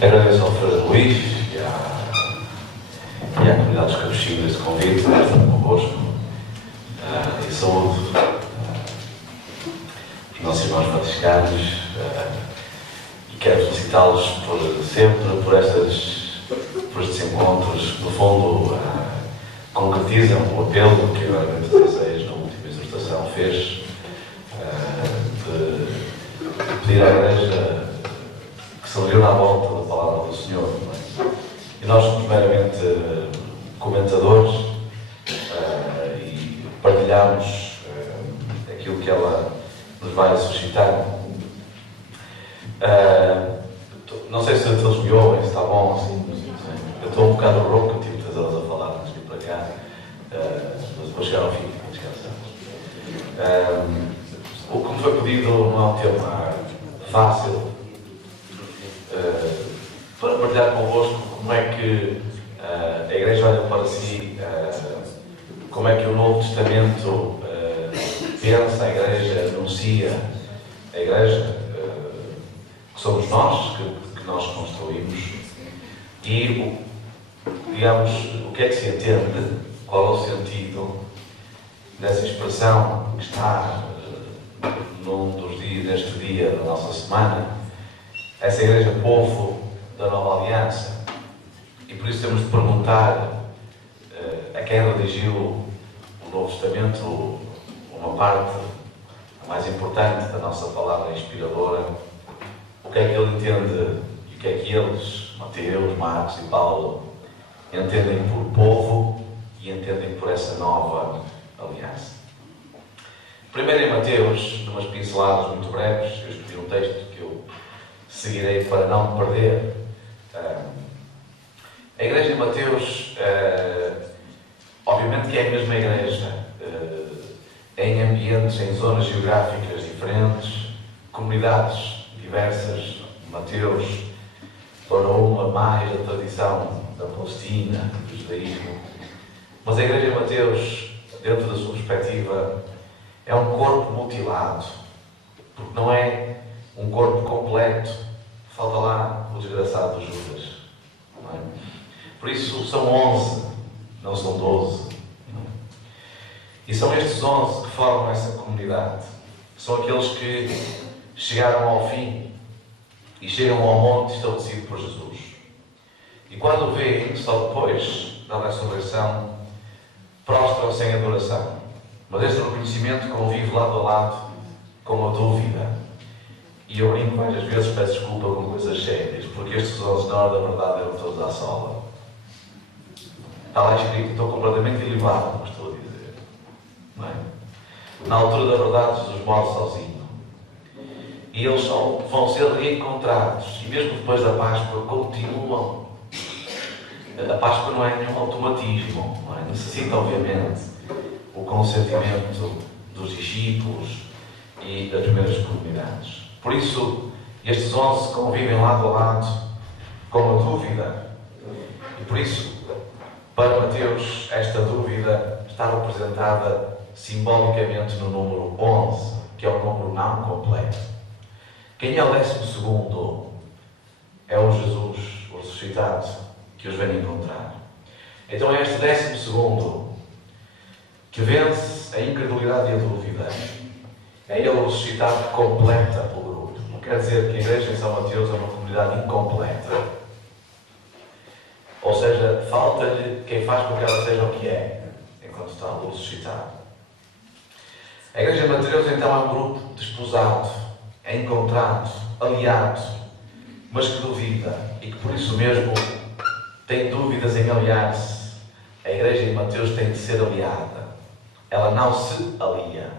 Agradeço ao Frei Luís e à comunidade dos Capuchinhos esse convite para estar convosco e saúde os nossos irmãos franciscanos e quero felicitá-los por estes encontros. No fundo, concretizam o apelo que agora em 2016, na última exortação, fez de pedir à Igreja que se reúna à volta da palavra do Senhor. Não é? E nós somos meramente comentadores e partilhamos aquilo que ela nos vai suscitar. Não sei se eles me ouvem, se está bom assim. Eu estou um bocado rouco, eu tive 3 horas a falar antes de vir para cá, mas vou chegar ao fim, descansar. O que me foi pedido não é um tema fácil, para partilhar convosco como é que a Igreja olha para si, como é que o Novo Testamento pensa a Igreja, anuncia a Igreja, que somos nós, que nós construímos, e digamos, o que é que se entende, qual é o sentido dessa expressão que está neste dia da nossa semana, essa Igreja povo da Nova Aliança. E por isso temos de perguntar a quem redigiu o Novo Testamento, uma parte mais importante da nossa palavra inspiradora, o que é que ele entende e o que é que eles, Mateus, Marcos e Paulo, entendem por povo e entendem por essa nova aliança. Primeiro em Mateus, numas pinceladas muito breves, eu escolhi um texto que eu seguirei para não me perder. A Igreja de Mateus, obviamente que é a mesma Igreja, em ambientes, em zonas geográficas diferentes, comunidades diversas. Mateus para uma mais da tradição da Palestina, do judaísmo. Mas a Igreja de Mateus, dentro da sua perspectiva, é um corpo mutilado, porque não é um corpo completo. Falta lá o desgraçado Judas. Não é? Por isso são 11, não são 12. Não é? E são estes 11 que formam essa comunidade. São aqueles que chegaram ao fim e chegam ao monte estabelecido por Jesus. E quando o veem, só depois da ressurreição, prostram-se em adoração. Mas este reconhecimento convive lado a lado com a dúvida. E eu brinco várias vezes, peço desculpa com coisas sérias, porque estes 11, na hora da verdade, eram todos à sola. Está lá escrito, estou completamente ilibado, mas estou a dizer. Não é? Na altura da verdade, Jesus morre sozinho. E eles vão ser reencontrados. E mesmo depois da Páscoa, continuam. A Páscoa não é nenhum automatismo. Não é? Necessita, obviamente, o consentimento dos discípulos e das primeiras comunidades. Por isso, estes 11 convivem lado a lado com a dúvida. E por isso, para Mateus, esta dúvida está representada simbolicamente no número 11, que é o número não completo. Quem é o 12º? É o Jesus, o ressuscitado, que os vem encontrar. Então é este 12º que vence a incredulidade e a dúvida. É ele o ressuscitado que completa o grupo. Não quer dizer que a Igreja em São Mateus é uma comunidade incompleta. Ou seja, falta-lhe quem faz com que ela seja o que é, enquanto está o ressuscitado. A Igreja de Mateus então é um grupo desposado, é encontrado, aliado, mas que duvida e que por isso mesmo tem dúvidas em aliar-se. A Igreja de Mateus tem de ser aliada. Ela não se alia.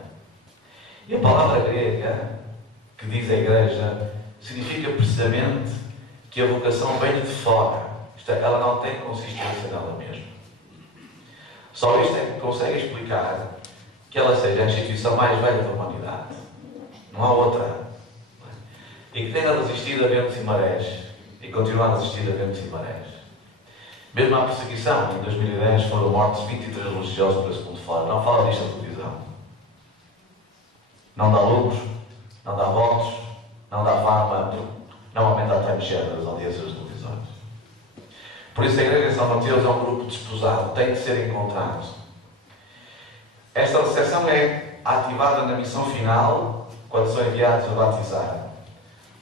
E a palavra grega que diz a Igreja significa precisamente que a vocação vem de fora. Isto é, ela não tem consistência nela mesma. Só isto é que consegue explicar que ela seja a instituição mais velha da humanidade. Não há outra. E que tenha resistido a ventos e marés e continua a resistir a ventos e marés. Mesmo à perseguição, em 2010 foram mortos 23 religiosos para esse mundo fora. Não fala disto na televisão. Não dá lucros, não dá votos, não dá fama, não aumenta a timeshare das audiências da televisão. Por isso a Igreja de São Mateus é um grupo desposado, tem de ser encontrado. Esta recepção é ativada na missão final, quando são enviados a batizar.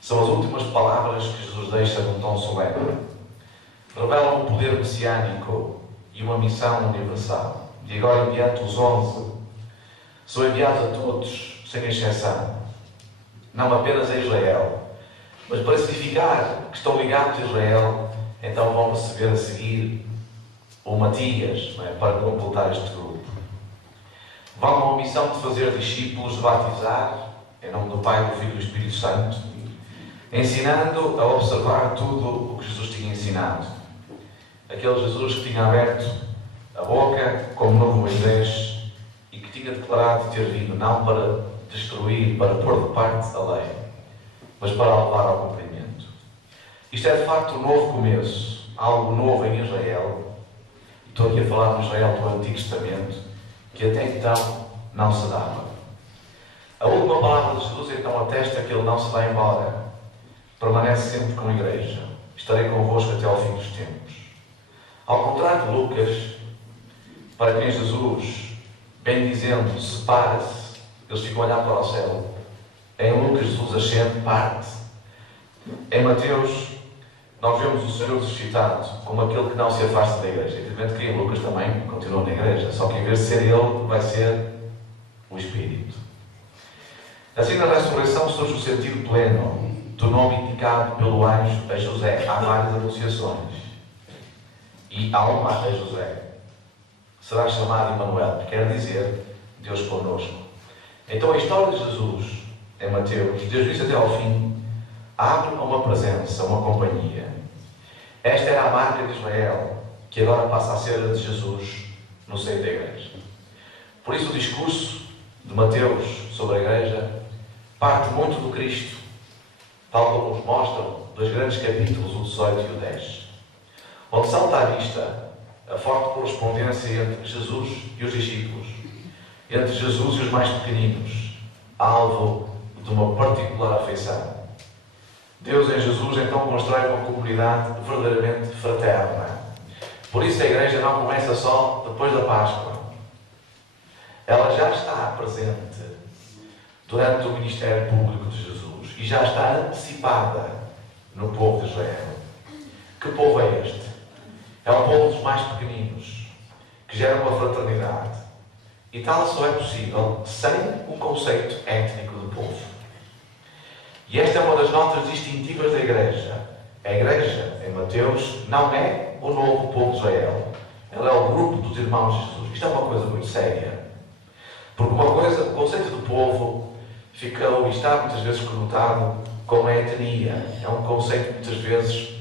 São as últimas palavras que Jesus deixa num tom solene. Revelam um poder messiânico e uma missão universal. De agora em diante, os 11 são enviados a todos, sem exceção. Não apenas a Israel, mas para significar que estão ligados a Israel, então vão receber a seguir o Matias, não é? Para completar este grupo. Vão com a missão de fazer discípulos, de batizar, em nome do Pai, do Filho e do Espírito Santo, ensinando a observar tudo o que Jesus tinha ensinado. Aquele Jesus que tinha aberto a boca como novo Moisés e que tinha declarado ter vindo não para destruir, para pôr de parte a lei, mas para a levar ao cumprimento. Isto é de facto um novo começo, algo novo em Israel. Estou aqui a falar do Israel do Antigo Testamento, que até então não se dava. A última palavra de Jesus então atesta que ele não se vai embora. Permanece sempre com a Igreja. Estarei convosco até ao fim dos tempos. Ao contrário de Lucas, para quem Jesus, bem dizendo, separa-se, eles ficam a olhar para o céu. Em Lucas, Jesus ascende, parte. Em Mateus, nós vemos o Senhor ressuscitado como aquele que não se afasta da Igreja. Evidentemente que em Lucas também continua na Igreja, só que em vez de ser ele, vai ser o Espírito. Assim, na ressurreição surge o sentido pleno do nome indicado pelo anjo a José. Há várias anunciações. E há uma a José. Será chamado Emanuel, que quer dizer Deus conosco. Então a história de Jesus, em Mateus, desde o início até ao fim, abre a uma presença, uma companhia. Esta era a marca de Israel, que agora passa a ser a de Jesus no seio da Igreja. Por isso o discurso de Mateus sobre a Igreja parte muito do Cristo, tal como nos mostram dois grandes capítulos, o 18 e o 10, onde salta à vista a forte correspondência entre Jesus e os discípulos, entre Jesus e os mais pequeninos, alvo de uma particular afeição. Deus em Jesus então constrói uma comunidade verdadeiramente fraterna. Por isso a Igreja não começa só depois da Páscoa. Ela já está presente durante o ministério público de Jesus e já está antecipada no povo de Israel. Que povo é este? É o povo dos mais pequeninos, que gera uma fraternidade. E tal só é possível sem o conceito étnico de povo. E esta é uma das notas distintivas da Igreja. A Igreja, em Mateus, não é o novo povo de Israel. Ela é o grupo dos irmãos de Jesus. Isto é uma coisa muito séria. Porque uma coisa, o conceito de povo ficou e está muitas vezes conotado como a etnia. É um conceito muitas vezes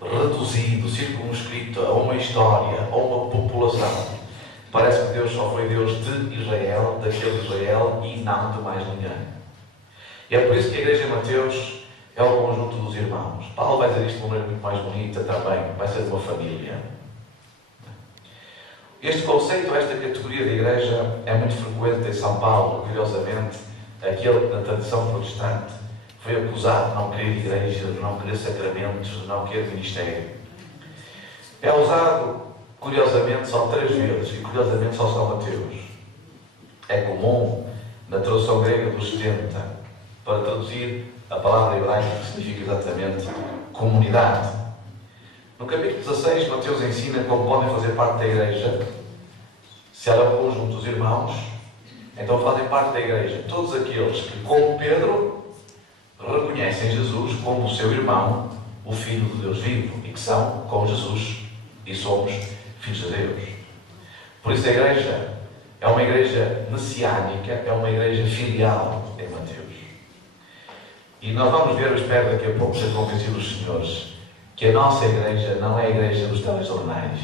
reduzido, circunscrito a uma história, a uma população. Parece que Deus só foi Deus de Israel, daquele de Israel e não de mais ninguém. E é por isso que a Igreja de Mateus é o conjunto dos irmãos. Paulo vai dizer isto de uma maneira muito mais bonita também, vai ser de uma família. Este conceito, esta categoria de Igreja é muito frequente em São Paulo, curiosamente, aquele que na tradição protestante foi acusado de não querer igreja, de não querer sacramentos, de não querer ministério. É usado, curiosamente, só 3 vezes, e curiosamente só São Mateus. É comum, na tradução grega dos 70, para traduzir a palavra hebraica que significa exatamente comunidade. No capítulo 16, Mateus ensina como podem fazer parte da Igreja. Se ela é o conjunto dos irmãos, então fazem parte da Igreja todos aqueles que, como Pedro, reconhecem Jesus como o seu irmão, o Filho de Deus vivo, e que são, como Jesus, e somos filhos de Deus. Por isso a Igreja é uma Igreja messiânica, é uma Igreja filial em Mateus. E nós vamos ver, eu espero daqui a pouco ser convencido os senhores, que a nossa Igreja não é a Igreja dos telejornais.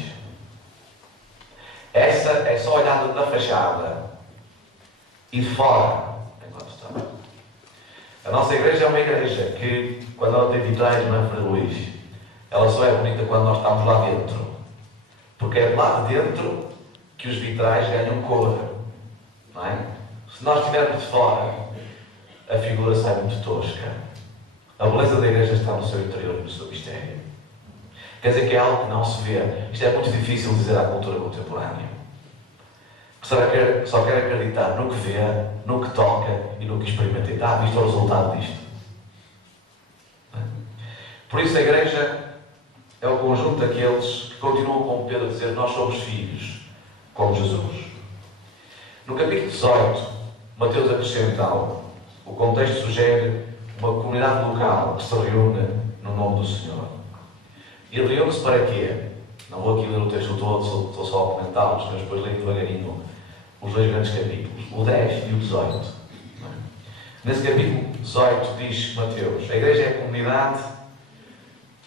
Essa é só olhada da fachada e de fora, enquanto está. A nossa Igreja é uma Igreja que, quando ela tem vitrais, não é, Frei Luís? Ela só é bonita quando nós estamos lá dentro. Porque é de lá de dentro que os vitrais ganham cor. Não é? Se nós estivermos de fora, a figura sai muito tosca. A beleza da Igreja está no seu interior e no seu mistério. Quer dizer que é algo que não se vê. Isto é muito difícil dizer à cultura contemporânea. Que só quer acreditar no que vê, no que toca e no que experimenta. Visto o resultado disto. Por isso a Igreja é o conjunto daqueles que continuam com Pedro a dizer: nós somos filhos, como Jesus. No capítulo 18, Mateus acrescenta algo. O contexto sugere uma comunidade local que se reúne no nome do Senhor. E reúne-se para quê? Não vou aqui ler o texto todo, estou só a comentá-los, mas depois leio devagarinho os dois grandes capítulos, o 10 e o 18. Nesse capítulo 18 diz Mateus: a Igreja é a comunidade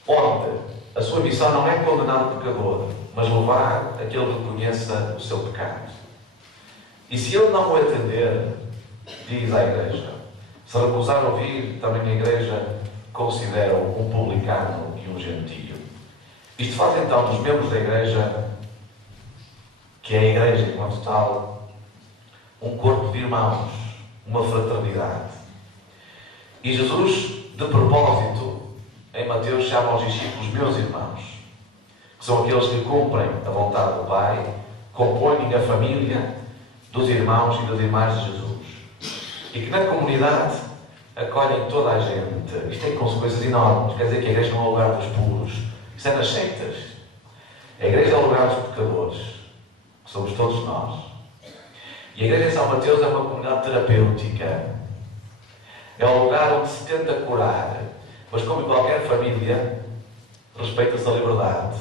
onde a sua missão não é condenar o pecador, mas levar aquele que reconheça o seu pecado. E se ele não o atender, diz à Igreja, se recusar ouvir, também a Igreja considera um publicano e um gentio. Isto faz então dos membros da Igreja, que é a Igreja enquanto tal, um corpo de irmãos, uma fraternidade. E Jesus, de propósito, em Mateus chama os discípulos meus irmãos, que são aqueles que cumprem a vontade do Pai, compõem a família dos irmãos e das irmãs de Jesus. E que na comunidade acolhem toda a gente. Isto tem consequências enormes. Quer dizer que a Igreja não é o lugar dos puros. Isto é nas seitas. A Igreja é o lugar dos pecadores, que somos todos nós. E a Igreja de São Mateus é uma comunidade terapêutica. É o lugar onde se tenta curar. Mas como em qualquer família, respeita-se a liberdade.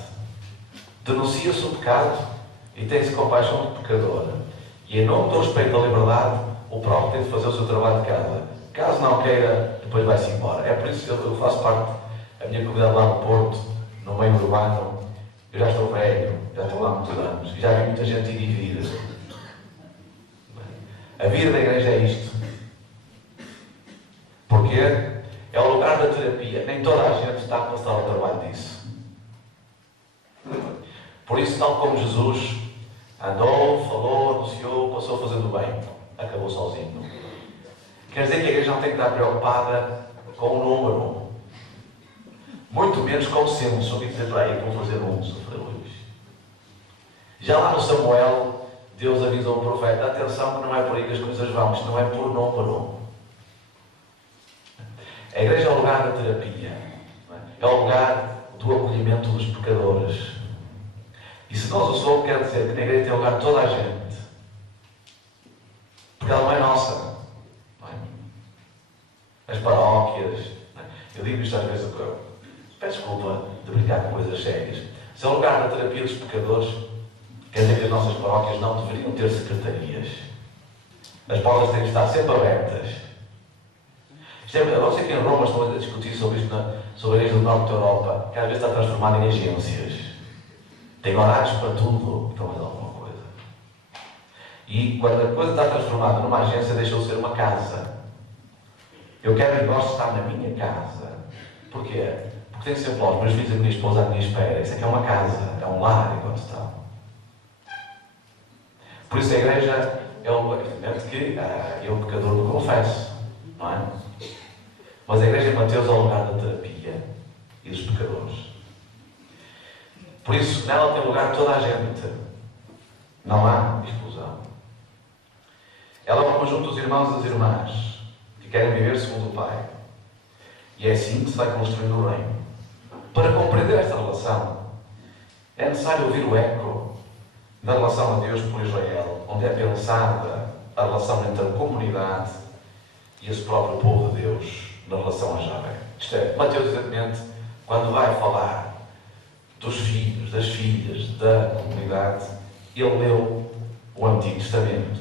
Denuncia-se o pecado e tem-se compaixão do pecador. E em nome do respeito à liberdade, o próprio tem de fazer o seu trabalho de casa. Caso não queira, depois vai-se embora. É por isso que eu faço parte da minha comunidade lá no Porto, no meio urbano. Eu já estou velho, já estou lá há muitos anos. E já vi muita gente ir e vir. A vida da Igreja é isto. Porque é o lugar da terapia. Nem toda a gente está a começar o trabalho disso. Por isso, tal como Jesus andou, falou, anunciou, passou a fazer do bem, acabou sozinho. Quer dizer que a Igreja não tem que estar preocupada com o número. Muito menos com o símbolo. Só dizer para aí que vão fazer um, Sr. Frei Luís. Já lá no Samuel, Deus avisou o profeta: atenção que não é por aí que as coisas vão, isto não é por número. A Igreja é o lugar da terapia. É o lugar do acolhimento dos pecadores. E se nós o somos, quer dizer que na Igreja tem lugar toda a gente. Porque ela não é nossa. Não é? As paróquias. Não é? Eu digo isto às vezes, peço desculpa de brincar com coisas sérias. Se é o lugar da terapia dos pecadores, quer dizer que as nossas paróquias não deveriam ter secretarias. As portas têm de estar sempre abertas. Eu sei que em Roma estão a discutir sobre isto, sobre a Igreja do Norte da Europa, que às vezes está transformada em agências. Tem horários para tudo, para fazer alguma coisa. E quando a coisa está transformada numa agência, deixou de ser uma casa. Eu quero e gosto de estar na minha casa. Porquê? Porque tenho sempre lá os meus filhos, a minha esposa à minha espera. Isso aqui é uma casa, é um lar enquanto tal. Por isso a Igreja é um evidente que eu, pecador, me confesso. Não é? Mas a Igreja de Mateus é o lugar da terapia e dos pecadores. Por isso, nela tem lugar toda a gente. Não há exclusão. Ela é um conjunto dos irmãos e das irmãs que querem viver segundo o Pai. E é assim que se vai construindo o reino. Para compreender esta relação, é necessário ouvir o eco da relação a Deus por Israel, onde é pensada a relação entre a comunidade e esse próprio povo de Deus na relação a Javé. Isto é, Mateus, exatamente, quando vai falar dos filhos, das filhas, da comunidade, ele leu o Antigo Testamento.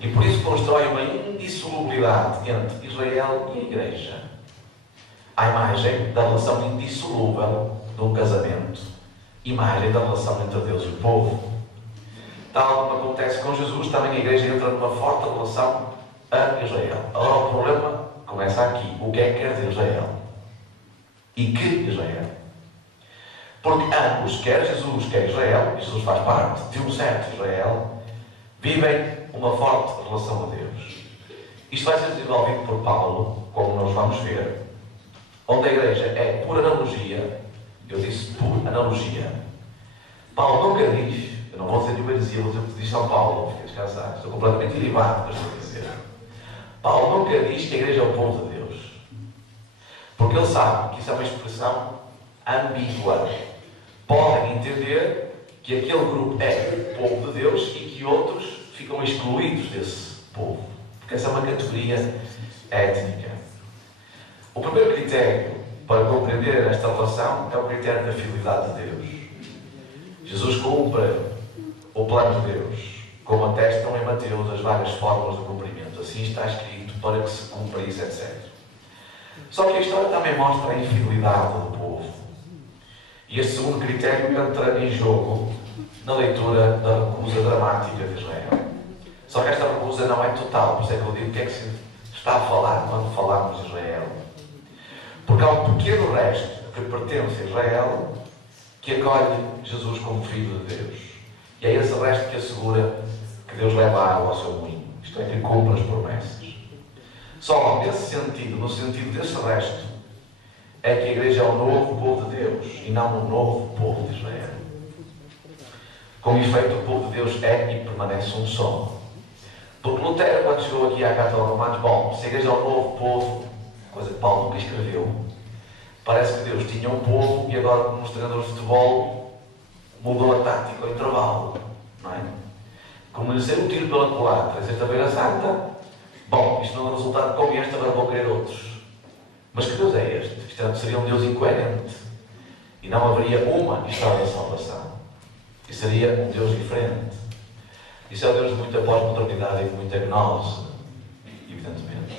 E por isso constrói uma indissolubilidade entre Israel e a Igreja. A imagem da relação indissolúvel de um casamento. Imagem da relação entre Deus e o povo. Tal como acontece com Jesus, também a Igreja entra numa forte relação a Israel. Agora o problema começa aqui. O que é que quer dizer Israel? E que Israel? Porque ambos, quer Jesus, quer Israel, e Jesus faz parte de um certo Israel, vivem uma forte relação a Deus. Isto vai ser desenvolvido por Paulo, como nós vamos ver, onde a Igreja é, por analogia, Eu disse por analogia. Paulo nunca diz, eu não vou dizer nenhuma heresia, vou dizer o que diz São Paulo, fica descansado, estou completamente derivado do que estou a dizer. Paulo nunca diz que a igreja é o povo de Deus. Porque ele sabe que isso é uma expressão ambígua. Podem entender que aquele grupo é o povo de Deus e que outros ficam excluídos desse povo. Porque essa é uma categoria étnica. O primeiro critério para compreender esta relação é o critério da fidelidade de Deus. Jesus cumpre o plano de Deus, como atestam em Mateus as várias fórmulas de cumprimento. Assim está escrito para que se cumpra isso, etc. Só que a história também mostra a infidelidade do povo. E este segundo critério entra em jogo na leitura da recusa dramática de Israel. Só que esta recusa não é total, por isso é que eu digo o que é que se está a falar quando falamos de Israel. Porque há um pequeno resto que pertence a Israel que acolhe Jesus como Filho de Deus. E é esse resto que assegura que Deus leva a água ao seu moinho. Isto é, que cumpre as promessas. Só nesse sentido, no sentido desse resto, é que a Igreja é o novo povo de Deus e não o novo povo de Israel. Com efeito, o povo de Deus é e permanece um só. Porque Lutero, quando chegou aqui à Carta aos Romanos, bom, se a Igreja é o novo povo, coisa que Paulo nunca escreveu, parece que Deus tinha um povo e agora, como os treinadores de futebol, mudou a tática ao intervalo, não é? Como lhe ser um tiro pela culatra, sexta-feira santa, bom, isto não é um resultado como este, agora vou querer outros. Mas que Deus é este? Isto seria um Deus incoerente. E não haveria uma história da salvação. E seria um Deus diferente. Isso é um Deus de muita pós-modernidade e de muita gnose, evidentemente.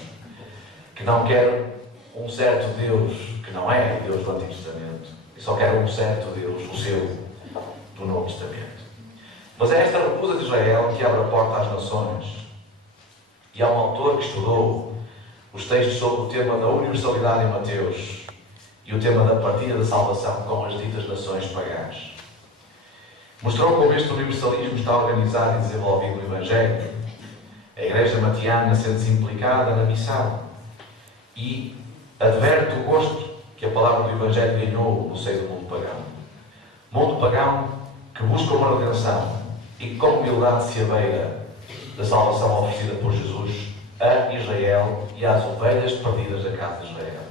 Que não quer um certo Deus, que não é o Deus do Antigo Testamento, e só quer um certo Deus, o seu, do Novo Testamento. Mas é esta recusa de Israel que abre a porta às nações. E há um autor que estudou os textos sobre o tema da universalidade em Mateus e o tema da partilha da salvação com as ditas nações pagãs. Mostrou como este universalismo está organizado e desenvolvido no Evangelho, a Igreja Matiana sente-se implicada na missão e adverte o gosto que a palavra do Evangelho ganhou no seio do mundo pagão. Mundo pagão que busca uma redenção e que com humildade se abeira da salvação oferecida por Jesus a Israel e às ovelhas perdidas da casa de Israel.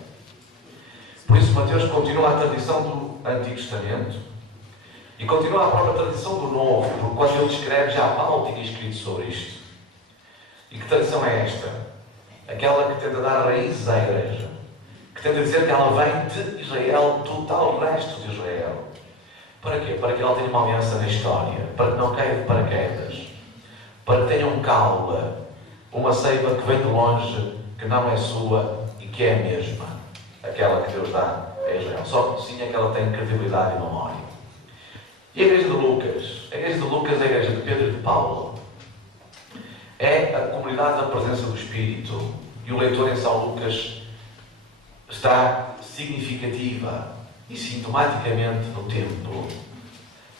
Por isso Mateus continua a tradição do Antigo Testamento e continua a própria tradição do Novo, porque quando ele escreve, já Paulo tinha escrito sobre isto. E que tradição é esta? Aquela que tenta dar raízes à Igreja, que tenta dizer que ela vem de Israel, do tal resto de Israel. Para quê? Para que ela tenha uma aliança na história, para que não caia de paraquedas, para que tenha um caule, uma seiva que vem de longe, que não é sua e que é a mesma, aquela que Deus dá a Israel. Só que sim é que ela tem credibilidade e memória. E a Igreja de Lucas? A Igreja de Lucas é a Igreja de Pedro e de Paulo. É a comunidade da presença do Espírito. E o leitor em São Lucas está significativa e sintomaticamente no templo.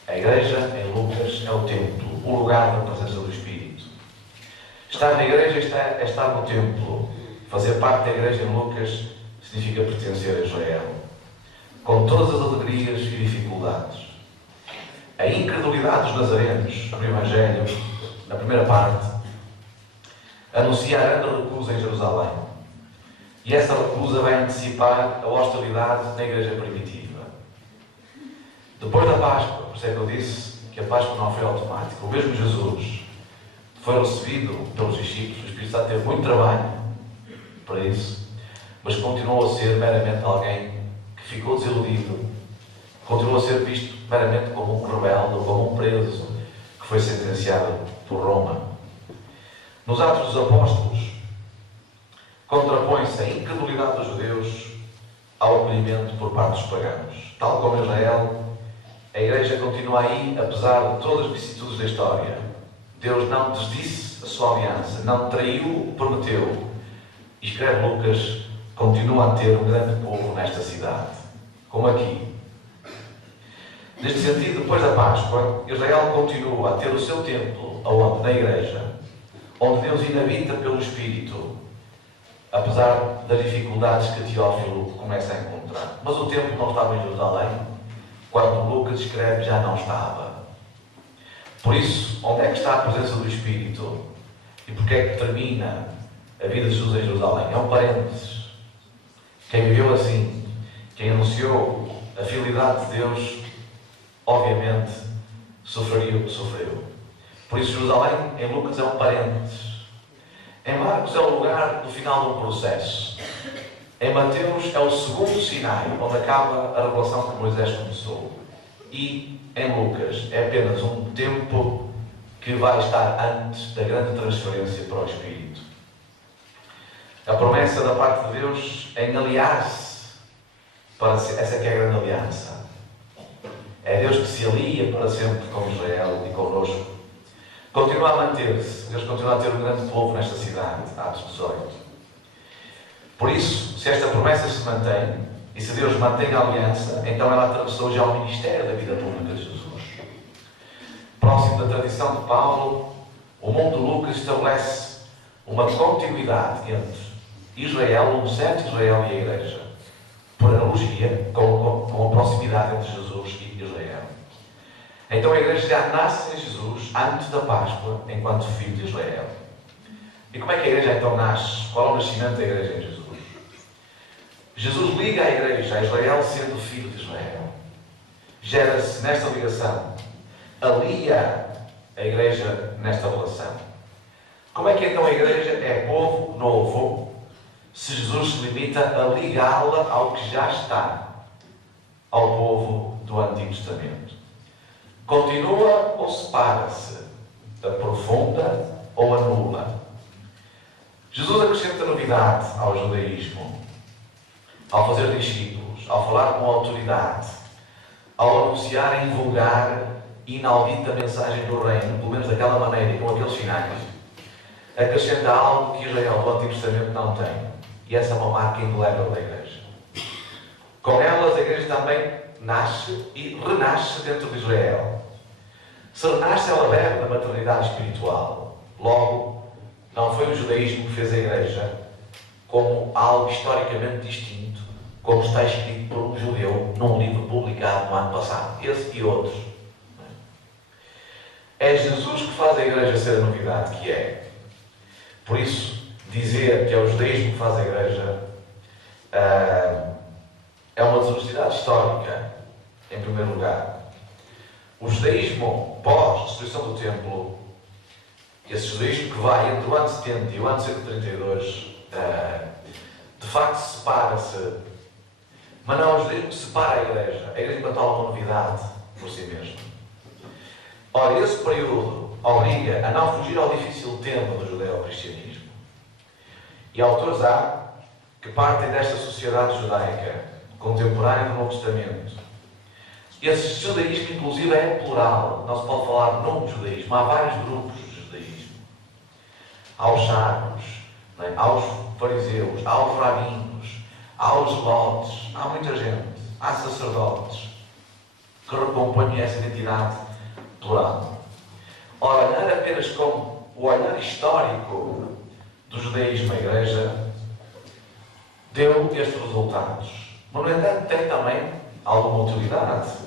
A Igreja em Lucas é o templo, o lugar da presença do Espírito. Estar na Igreja é estar no templo. Fazer parte da Igreja em Lucas significa pertencer a Israel, com todas as alegrias e dificuldades. A incredulidade dos nazarenos no Evangelho, na primeira parte, anuncia a grande recusa em Jerusalém. E essa recusa vai antecipar a hostilidade na Igreja primitiva. Depois da Páscoa, por isso é que eu disse que a Páscoa não foi automática. O mesmo Jesus foi recebido pelos discípulos, o Espírito Santo teve muito trabalho para isso, mas continuou a ser meramente alguém que ficou desiludido, continuou a ser visto meramente como um rebelde, como um preso que foi sentenciado por Roma. Nos Atos dos Apóstolos, contrapõe-se a incredulidade dos judeus ao acolhimento por parte dos pagãos. Tal como Israel, a Igreja continua aí, apesar de todas as vicissitudes da história. Deus não desdisse a sua aliança, não traiu o que prometeu. E escreve Lucas, continua a ter um grande povo nesta cidade, como aqui. Neste sentido, depois da Páscoa, Israel continua a ter o seu templo, aonde? Na Igreja, onde Deus inabita pelo Espírito, apesar das dificuldades que Teófilo começa a encontrar. Mas o templo não estava em Jerusalém, quando Lucas escreve, já não estava. Por isso, onde é que está a presença do Espírito? E porque é que termina a vida de Jesus em Jerusalém? É um parênteses. Quem viveu assim, quem anunciou a fidelidade de Deus, obviamente, sofreu o que sofreu. Por isso, Jerusalém, em Lucas, é um parênteses. Em Marcos, é o lugar do final de um processo. Em Mateus, é o segundo Sinai, onde acaba a revelação que Moisés começou. E em Lucas, é apenas um tempo que vai estar antes da grande transferência para o Espírito. A promessa da parte de Deus em aliar-se para essa que é a grande aliança. É Deus que se alia para sempre com Israel e connosco. Continua a manter-se. Deus continua a ter um grande povo nesta cidade, Atos 18. Por isso, se esta promessa se mantém, e se Deus mantém a aliança, então ela atravessou já o ministério da vida pública de Jesus. Próximo da tradição de Paulo, o mundo de Lucas estabelece uma continuidade entre Israel, um certo Israel e a Igreja, por analogia com a proximidade entre Jesus e Israel. Então a Igreja já nasce em Jesus antes da Páscoa, enquanto filho de Israel. E como é que a Igreja então nasce? Qual é o nascimento da Igreja em Jesus? Jesus liga a Igreja a Israel sendo filho de Israel. Gera-se nesta ligação. Alia a Igreja nesta relação. Como é que então a Igreja é povo novo se Jesus se limita a ligá-la ao que já está, ao povo do Antigo Testamento? Continua ou separa-se? Aprofunda ou anula? Jesus acrescenta novidade ao judaísmo, ao fazer discípulos, ao falar com autoridade, ao anunciar em vulgar e inaudita mensagem do reino, pelo menos daquela maneira e com aqueles sinais, acrescenta algo que Israel do Antigo Testamento não tem. E essa é uma marca indelével da Igreja. Com elas, a Igreja também nasce e renasce dentro de Israel. Se renasce, ela bebe da maternidade espiritual. Logo, não foi o judaísmo que fez a Igreja como algo historicamente distinto, como está escrito por um judeu num livro publicado no ano passado. Esse e outros. É Jesus que faz a Igreja ser a novidade que é. Por isso, dizer que é o judaísmo que faz a Igreja é uma desonestidade histórica, em primeiro lugar. O judaísmo pós-destruição do templo, esse judaísmo que vai entre o ano 70 e o ano 132, de facto separa-se. Mas não é o judaísmo que separa a Igreja. A Igreja enquanto uma novidade por si mesma. Ora, esse período obriga a não fugir ao difícil tema do judeu-cristianismo. E autores há que partem desta sociedade judaica, contemporânea do Novo Testamento. Esse judaísmo, inclusive, é plural. Não se pode falar num judaísmo. Há vários grupos de judaísmo. Há os sábios, há os fariseus, há os rabinos, há os zelotes, há muita gente. Há sacerdotes que recompõem essa identidade plural. Ora, olhar apenas com o olhar histórico do judaísmo à Igreja deu estes resultados. Mas, no entanto, tem também alguma utilidade.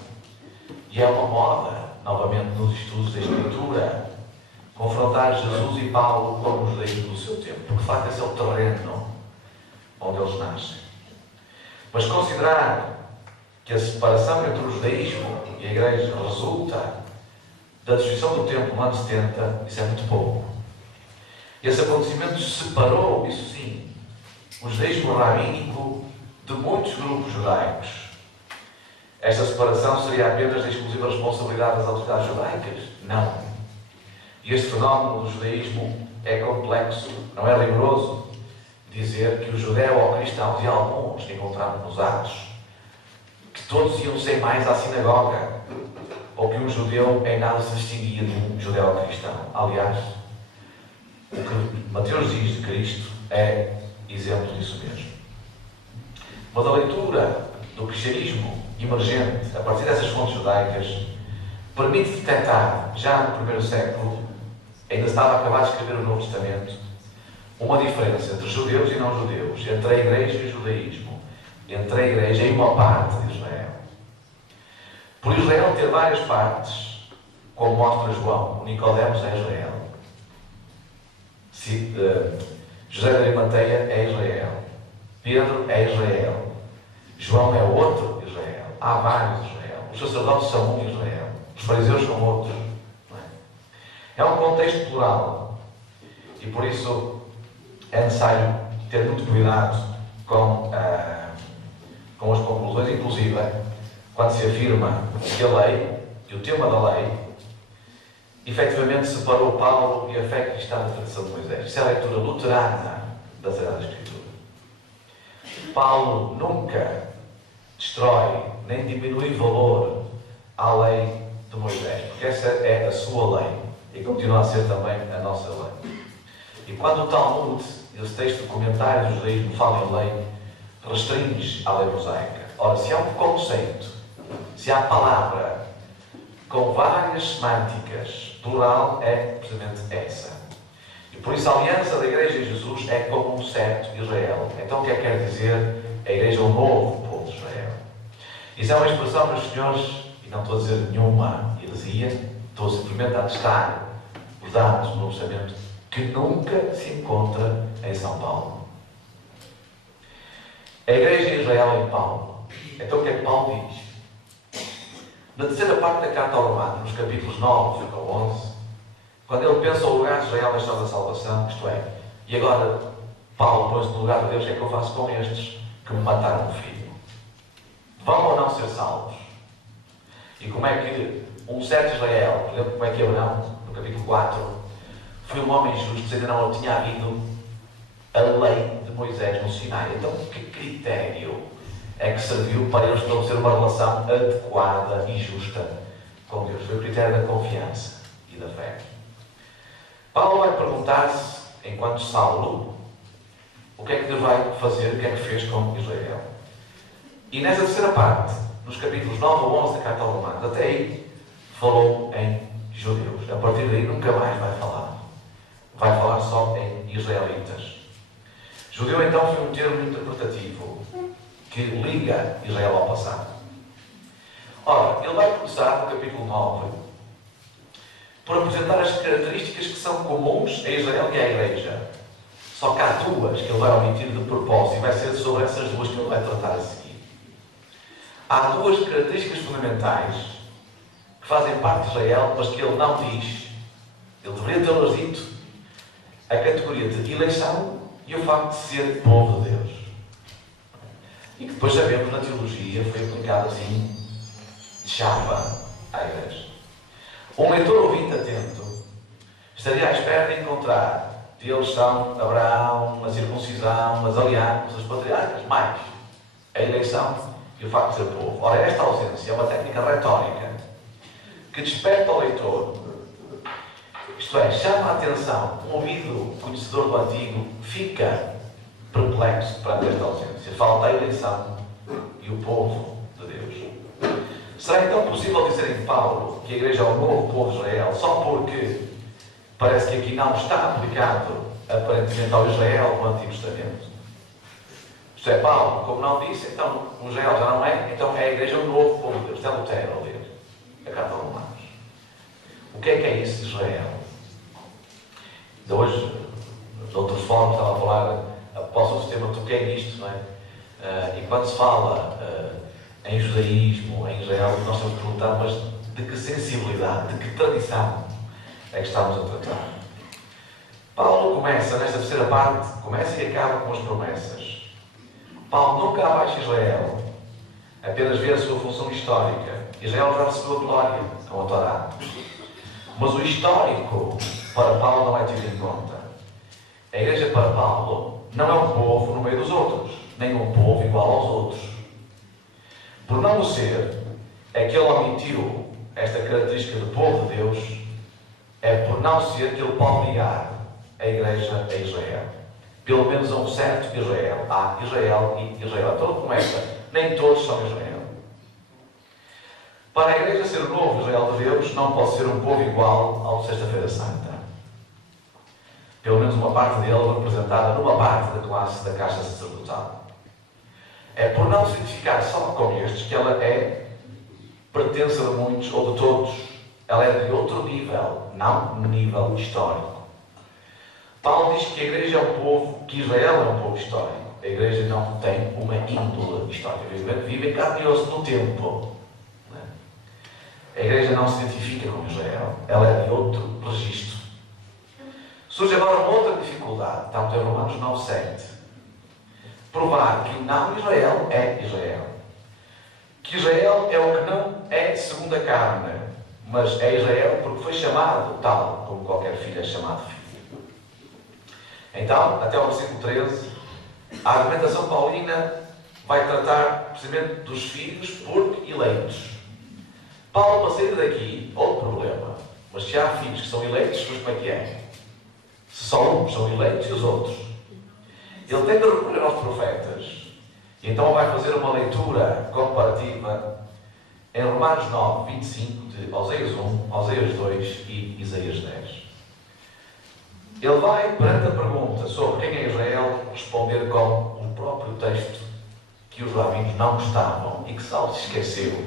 E é uma moda, novamente, nos estudos da Escritura, confrontar Jesus e Paulo com o judaísmo do seu tempo. Porque, de facto, esse é o terreno onde eles nascem. Mas considerar que a separação entre o judaísmo e a Igreja resulta da destruição do templo no ano 70, isso é muito pouco. Esse acontecimento separou, isso sim, o judaísmo rabínico de muitos grupos judaicos. Esta separação seria apenas da exclusiva responsabilidade das autoridades judaicas? Não. E este fenómeno do judaísmo é complexo, não é rigoroso dizer que o judeu-cristãos, e alguns que encontramos nos Atos, que todos iam sem mais à sinagoga, ou que um judeu em nada se distinguia de um judeu-cristão. Aliás, o que Mateus diz de Cristo é exemplo disso mesmo. Mas a leitura do cristianismo emergente, a partir dessas fontes judaicas, permite detectar, já no primeiro século, ainda estava a acabar de escrever o Novo Testamento, uma diferença entre judeus e não judeus, entre a Igreja e o judaísmo, entre a Igreja e uma parte de Israel. Por Israel ter várias partes, como mostra João, Nicodemos é Israel. José de Arimateia é Israel. Pedro é Israel. João é outro Israel. Há vários Israel. Os sacerdotes são um Israel. Os fariseus são outros. Não é? É um contexto plural. E por isso é necessário ter muito cuidado com as conclusões, inclusive quando se afirma que a lei e o tema da lei efetivamente separou Paulo e a fé cristã da tradição de Moisés. Isso é a leitura luterana da Sagrada Escritura. Paulo nunca destrói nem diminui valor à lei de Moisés, porque essa é a sua lei e continua a ser também a nossa lei. E quando o Talmud, esse texto de comentários do judaísmo, fala em lei, restringe a lei mosaica. Ora, se há um conceito, se há palavra com várias semânticas, plural é precisamente essa. E por isso a aliança da Igreja de Jesus é como um certo Israel. Então o que é que quer dizer a Igreja, o novo povo de Israel? Isso é uma expressão, meus senhores, e não estou a dizer nenhuma heresia, estou simplesmente a testar os dados do Novo Testamento, que nunca se encontra em São Paulo. A Igreja de Israel em Paulo. Então o que é que Paulo diz? Na terceira parte da carta ao Romano, nos capítulos 9 a 11, quando ele pensa o lugar de Israel na história da salvação, isto é, e agora Paulo põe-se no lugar de Deus, o que é que eu faço com estes que me mataram o filho? Vão ou não ser salvos? E como é que um certo Israel, por exemplo, como é que Abraão, no capítulo 4, foi um homem justo, ainda não tinha havido a lei de Moisés no Sinai. Então, que critério é que serviu para eles estabelecer uma relação adequada e justa com Deus? Foi o critério da confiança e da fé. Paulo vai perguntar-se, enquanto Saulo, o que é que Deus vai fazer, o que é que fez com Israel. E nessa terceira parte, nos capítulos 9 a 11 da carta aos Romanos, até aí, falou em judeus. A partir daí nunca mais vai falar. Vai falar só em israelitas. Judeu, então, foi um termo interpretativo que liga Israel ao passado. Ora, ele vai começar no capítulo 9 por apresentar as características que são comuns a Israel e à Igreja. Só que há duas que ele vai omitir de propósito e vai ser sobre essas duas que ele vai tratar a seguir. Há duas características fundamentais que fazem parte de Israel, mas que ele não diz. Ele deveria tê-las dito. A categoria de eleição e o facto de ser povo de Deus. E que depois sabemos na teologia foi aplicado assim, de chapa à Igreja. Um leitor ouvinte atento estaria à espera de encontrar que eles são Abraão, a circuncisão, as alianças, os patriarcas, mais a eleição e o facto de ser povo. Ora, esta ausência é uma técnica retórica que desperta o leitor, isto é, chama a atenção. Um ouvido conhecedor do Antigo fica perplexo perante esta ausência. Falta a eleição e o povo de Deus. Será então possível dizer em Paulo que a Igreja é o novo povo de Israel só porque parece que aqui não está aplicado aparentemente ao Israel do Antigo Testamento? Isto é, Paulo, como não disse, então o Israel já não é, então é a Igreja o novo povo de Deus. Isto é Lutero a ler a carta aos Romanos. O que é isso de Israel? De hoje, de outros fóruns, estava a falar após o sistema, toquei nisto, não é? E quando se fala em judaísmo, em Israel, nós temos que perguntar, mas de que sensibilidade, de que tradição é que estamos a tratar? Paulo começa, nesta terceira parte, começa e acaba com as promessas. Paulo nunca abaixa Israel, apenas vê a sua função histórica. Israel já recebeu a glória com a Torá. Mas o histórico, para Paulo, não é tido em conta. A Igreja, para Paulo, não é um povo no meio dos outros, nem um povo igual aos outros. Por não o ser, é que ele omitiu esta característica de povo de Deus, é por não ser que ele pode ligar a Igreja a Israel. Pelo menos a um certo Israel. Há Israel e Israel. Então ele começa, nem todos são Israel. Para a Igreja ser o novo Israel de Deus, não pode ser um povo igual ao de Sexta-feira Santa. Pelo menos uma parte dele representada numa parte da classe da caixa sacerdotal. É por não se identificar só com estes que ela é pertence a muitos ou de todos. Ela é de outro nível, não nível histórico. Paulo diz que a igreja é um povo, que Israel é um povo histórico. A igreja não tem uma índole histórica. Vive em carne e osso no tempo. A igreja não se identifica com Israel. Ela é de outro registro. Surge agora uma outra dificuldade. Estamos em Romanos 9:7. Provar que não Israel é Israel. Que Israel é o que não é segundo a carne, mas é Israel porque foi chamado tal, como qualquer filho é chamado filho. Então, até o versículo 13, a argumentação paulina vai tratar precisamente dos filhos porque eleitos. Paulo, para sair daqui, outro problema. Mas se há filhos que são eleitos, mas como é que é? Se só uns são eleitos e os outros. Ele tem de recorrer aos profetas. E então vai fazer uma leitura comparativa em Romanos 9, 25, de Oséias 1, Oséias 2 e Isaías 10. Ele vai, perante a pergunta sobre quem é Israel, responder com o próprio texto que os rabinos não gostavam e que Saulo se esqueceu.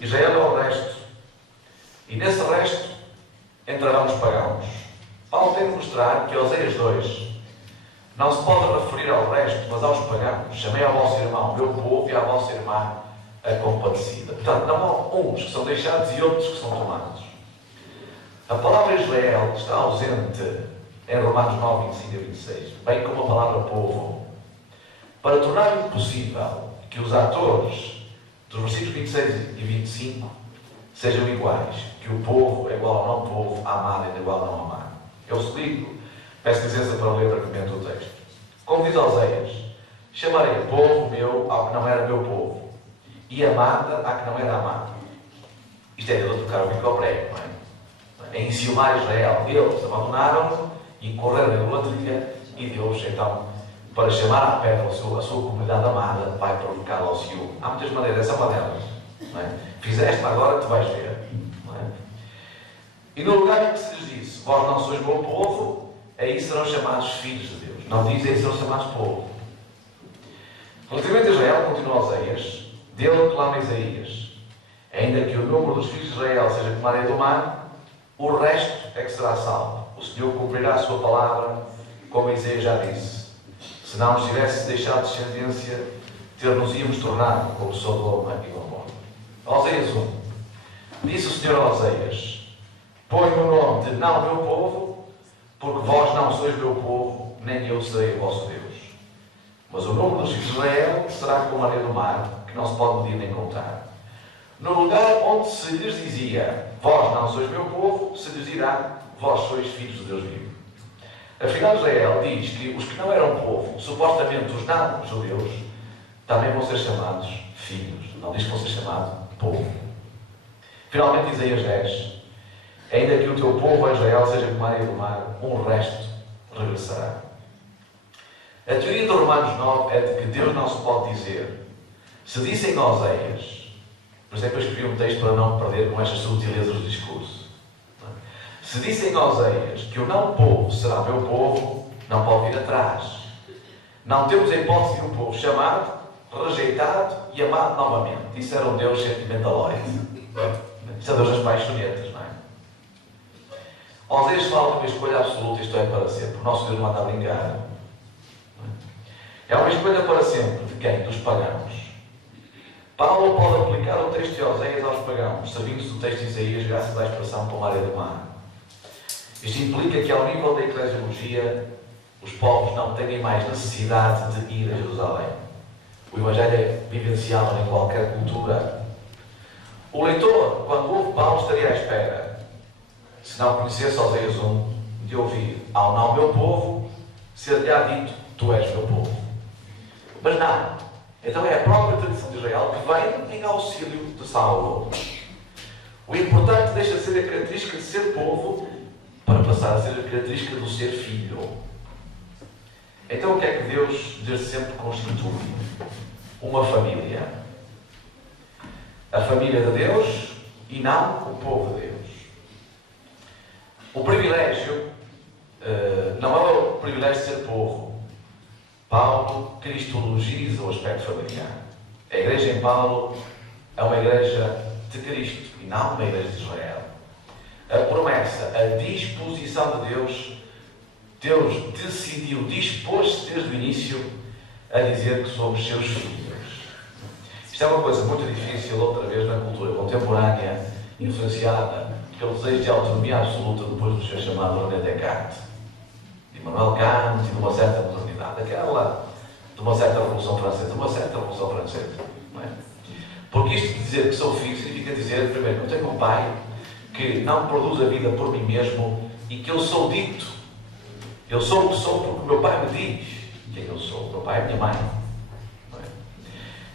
Israel é o resto. E nesse resto entrarão os pagãos. Paulo tem de mostrar que Oséias 2 não se pode referir ao resto, mas aos pagãos. Chamei ao vosso irmão, meu povo, e à vossa irmã, a compadecida. Portanto, não há uns que são deixados e outros que são tomados. A palavra Israel está ausente em Romanos 9, 25 e 26, bem como a palavra povo, para tornar impossível que os atores dos versículos 26 e 25 sejam iguais, que o povo é igual ao não povo, a amar é igual ao não amar. Eu explico, peço licença para ler brevemente o texto. Como diz Oséias, chamarei povo meu ao que não era meu povo, e amada à que não era amada. Isto é Deus a tocar o bico ao prego, não é? Em enciumar Israel, eles abandonaram e correram em idolatria, e Deus, então, para chamar à pedra a sua comunidade amada, vai provocá-la ao ciúme. Há muitas maneiras, essa é uma delas. Não é? Fizeste-me, agora tu vais ver. Não é? E no lugar em que se lhes disse, vós não sois meu povo, aí serão chamados filhos de Deus. Não diz, aí serão chamados povo. Relativamente a Israel, continua Oséias, dele clama Isaías. Ainda que o número dos filhos de Israel seja como a areia do mar, o resto é que será salvo. O Senhor cumprirá a sua palavra, como Isaías já disse. Se não nos tivesse deixado descendência, ter-nos-íamos tornado como Sodoma e Gomorra. Oséias 1. Disse o Senhor a Oséias, põe o nome de não meu povo, porque vós não sois meu povo, nem eu serei o vosso Deus. Mas o número dos filhos de Israel será como a areia do mar, que não se pode medir nem contar. No lugar onde se lhes dizia, vós não sois meu povo, se lhes dirá, vós sois filhos de Deus vivo. Afinal, Israel diz que os que não eram povo, supostamente os não-judeus, também vão ser chamados filhos. Não diz que vão ser chamados povo. Finalmente, Isaías 10. Ainda que o teu povo, Israel, seja como a areia do mar, um resto regressará. A teoria de Romanos 9 é de que Deus não se pode dizer. Se dissem Oséias, por isso é que eu escrevi um texto para não perder com estas subtilezas do discurso. Se dissem Oséias que o não povo será meu povo, não pode vir atrás. Não temos a hipótese de um povo chamado, rejeitado e amado novamente. Isso era um Deus sentimentaloide. Isso é Deus das paixonetas, não é? Oséias fala de uma escolha absoluta, isto é para sempre. O nosso Deus não anda a brincar. É uma escolha para sempre. De quem? Dos pagãos. Paulo pode aplicar o texto de Oséias aos pagãos, servindo-se do texto de Isaías graças à expressão como a areia do mar. Isto implica que, ao nível da eclesiologia, os povos não têm mais necessidade de ir a Jerusalém. O Evangelho é vivenciável em qualquer cultura. O leitor, quando ouve Paulo, estaria à espera, se não conhecesse Oséias 1, de ouvir ao não meu povo, ser-lhe-á dito, tu és meu povo. Mas não. Então é a própria tradição de Israel que vem em auxílio de Saulo. O importante deixa de ser a característica de ser povo para passar a ser a característica do ser filho. Então o que é que Deus desde sempre constitui? Uma família. A família de Deus e não o povo de Deus. O privilégio não é o privilégio de ser povo. Paulo cristologiza o aspecto familiar. A igreja em Paulo é uma igreja de Cristo e não uma igreja de Israel. A promessa, a disposição de Deus, Deus decidiu, dispôs-se desde o início a dizer que somos seus filhos. Isto é uma coisa muito difícil, outra vez, na cultura contemporânea, influenciada pelo desejo de autonomia absoluta depois do seu chamado René Descartes, de Immanuel Kant e de uma certa modernidade, aquela de uma certa Revolução Francesa, não é? Porque isto de dizer que sou filho significa dizer, primeiro, que eu tenho um pai que não produz a vida por mim mesmo e que eu sou dito. Eu sou o que sou porque o meu pai me diz quem eu sou. O meu pai é a minha mãe. Não é?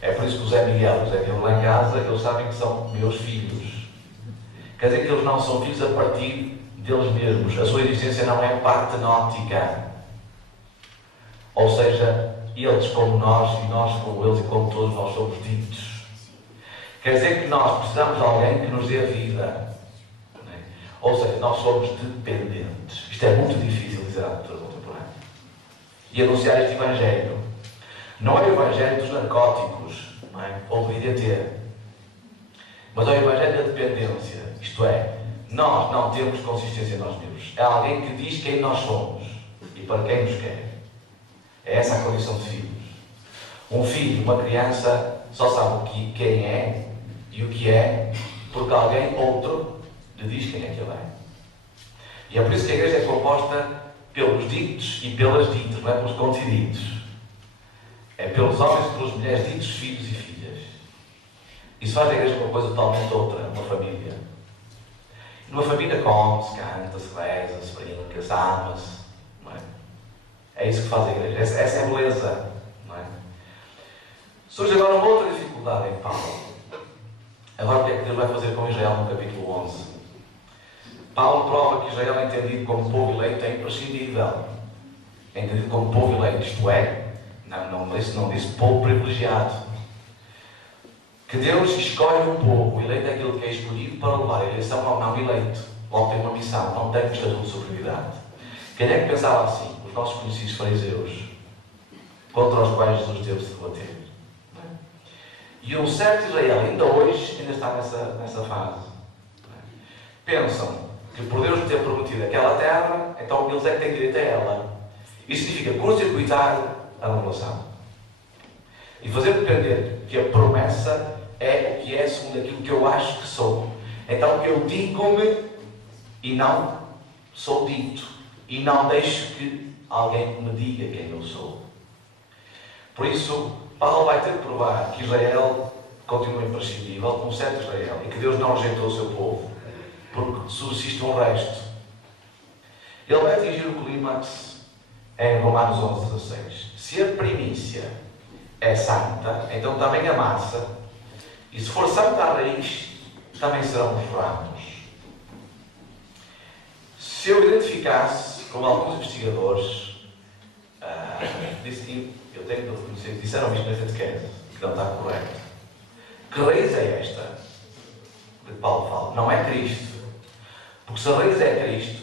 É por isso que o Zé Miguel e o Zé Miguel lá em casa, eles sabem que são meus filhos. Quer dizer que eles não são filhos a partir deles mesmos. A sua existência não é partenótica. Ou seja, eles como nós e nós como eles e como todos nós somos ditos. Quer dizer que nós precisamos de alguém que nos dê a vida. Não é? Ou seja, nós somos dependentes. Isto é muito difícil dizer à cultura contemporânea. E anunciar este Evangelho. Não é o Evangelho dos narcóticos, não é? Ou do IDT. Mas é o Evangelho da dependência. Isto é, nós não temos consistência em nós mesmos. É alguém que diz quem nós somos e para quem nos quer. É essa a condição de filhos. Um filho, uma criança, só sabe quem é e o que é porque alguém outro lhe diz quem é que ele é. E é por isso que a igreja é composta pelos ditos e pelas ditas, não é pelos contiditos. É pelos homens e pelas mulheres ditos filhos e filhas. Isso faz da igreja uma coisa totalmente outra, uma família. E numa família come-se, canta-se, reza-se, brinca-se, ama-se. Não é? É isso que faz a igreja. Essa é a beleza. Não é? Surge agora uma outra dificuldade em Paulo. Agora o que é que Deus vai fazer com Israel no capítulo 11? Paulo prova que Israel é entendido como povo eleito é imprescindível. É entendido como povo eleito, isto é, não disse povo privilegiado. Que Deus escolhe um povo, eleito é aquele que é escolhido para levar a eleição ao não eleito. Logo tem uma missão, não tem um estatuto de superioridade. Quem é que pensava assim? Os nossos conhecidos fariseus, contra os quais Jesus teve de se debater. E um certo Israel, ainda hoje, ainda está nessa fase. Pensam que por Deus ter prometido aquela terra, então eles é que têm direito a ela. Isso significa curto-circuitar a revelação. E fazer depender que a promessa é o que é segundo aquilo que eu acho que sou. Então eu digo-me e não sou dito. E não deixo que alguém me diga quem eu sou. Por isso, Paulo vai ter de provar que Israel continua imprescindível, um certo Israel, e que Deus não rejeitou o seu povo, porque subsiste um resto. Ele vai atingir o clímax em Romanos 11:16. Se a primícia é santa, então também a massa, e se for santa a raiz, também serão os ramos. Se eu identificasse, como alguns investigadores, eu tenho que reconhecer que disseram isto na catequese, que não está correto. Que raiz é esta de que Paulo fala? Não é Cristo. Porque se a raiz é Cristo,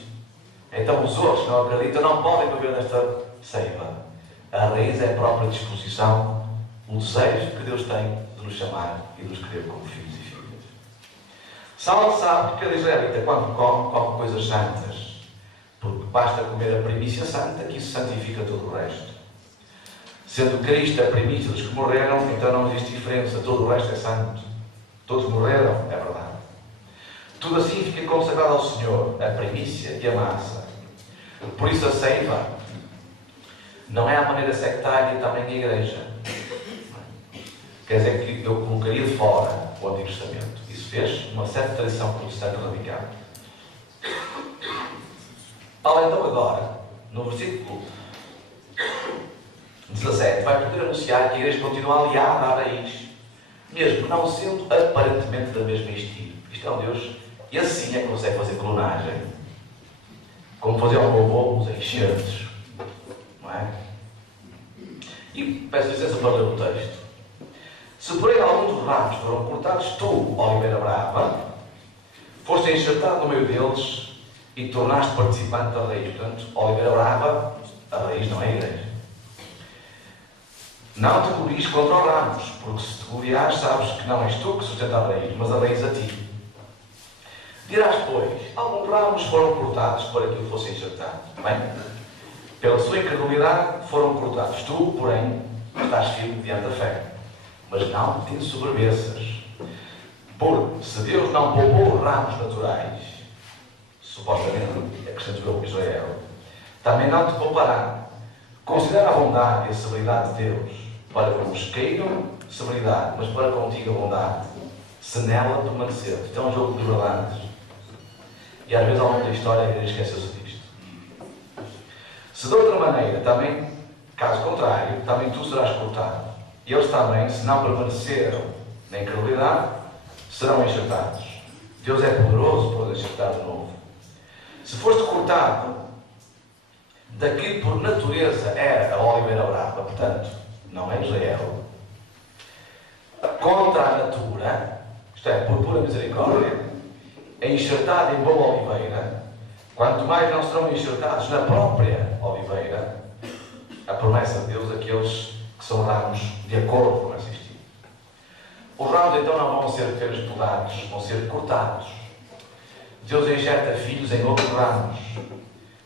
então os outros que não acreditam não podem beber nesta seiva. A raiz é a própria disposição, o desejo que Deus tem de nos chamar e de nos querer como filhos e filhas. Saulo sabe que cada israelita, quando come coisas santas, porque basta comer a primícia santa, que isso santifica todo o resto. Sendo Cristo a primícia dos que morreram, então não existe diferença, todo o resto é santo. Todos morreram, é verdade. Tudo assim fica consagrado ao Senhor, a primícia e a massa. Por isso a seiva não é a maneira sectária também da igreja. Quer dizer que eu colocaria de fora o Antigo Testamento. Isso fez uma certa tradição protestante radical. Paulo então agora, no versículo 17, vai poder anunciar que a igreja continua aliada à raiz, mesmo não sendo aparentemente da mesma estilo. Isto é um Deus, e assim é que consegue fazer clonagem. Como fazer ao robô os enxertos. Não é? E peço licença para ler o texto. Se porém alguns dos ramos foram cortados, tu, oliveira brava, foste enxertado no meio deles e tornaste participante da raiz. Portanto, oliveira brava, a raiz não é a igreja. Não te glories contra os ramos, porque se te gloriares, sabes que não és tu que sustenta a raiz, mas a raiz a ti. Dirás, pois, alguns ramos foram cortados para que o fosse enxertado. Bem, pela sua incredulidade foram cortados. Tu, porém, estás firme diante da fé. Mas não te ensoberbeças. Porque se Deus não poupou os ramos naturais, supostamente, acrescentou Israel, também não te poupará. Considera a bondade e a severidade de Deus. Para com os queiram severidade, mas para contigo a bondade, se nela permanecer. Então é um jogo de verdades. E às vezes ao longo da história a igreja esquece-se disto. Se de outra maneira, também, caso contrário, também tu serás cortado. E eles também, se não permaneceram na incredulidade, serão enxertados. Deus é poderoso para os enxertar de novo. Se foste cortado daquilo por natureza era a oliveira brava, portanto, não é Israel, contra a natura, isto é, por pura misericórdia, é enxertado em boa oliveira, quanto mais não serão enxertados na própria oliveira, a promessa de Deus, aqueles que são ramos de acordo com esse estilo. Os ramos então não vão ser apenas podados, vão ser cortados. Deus enxerta filhos em outros ramos.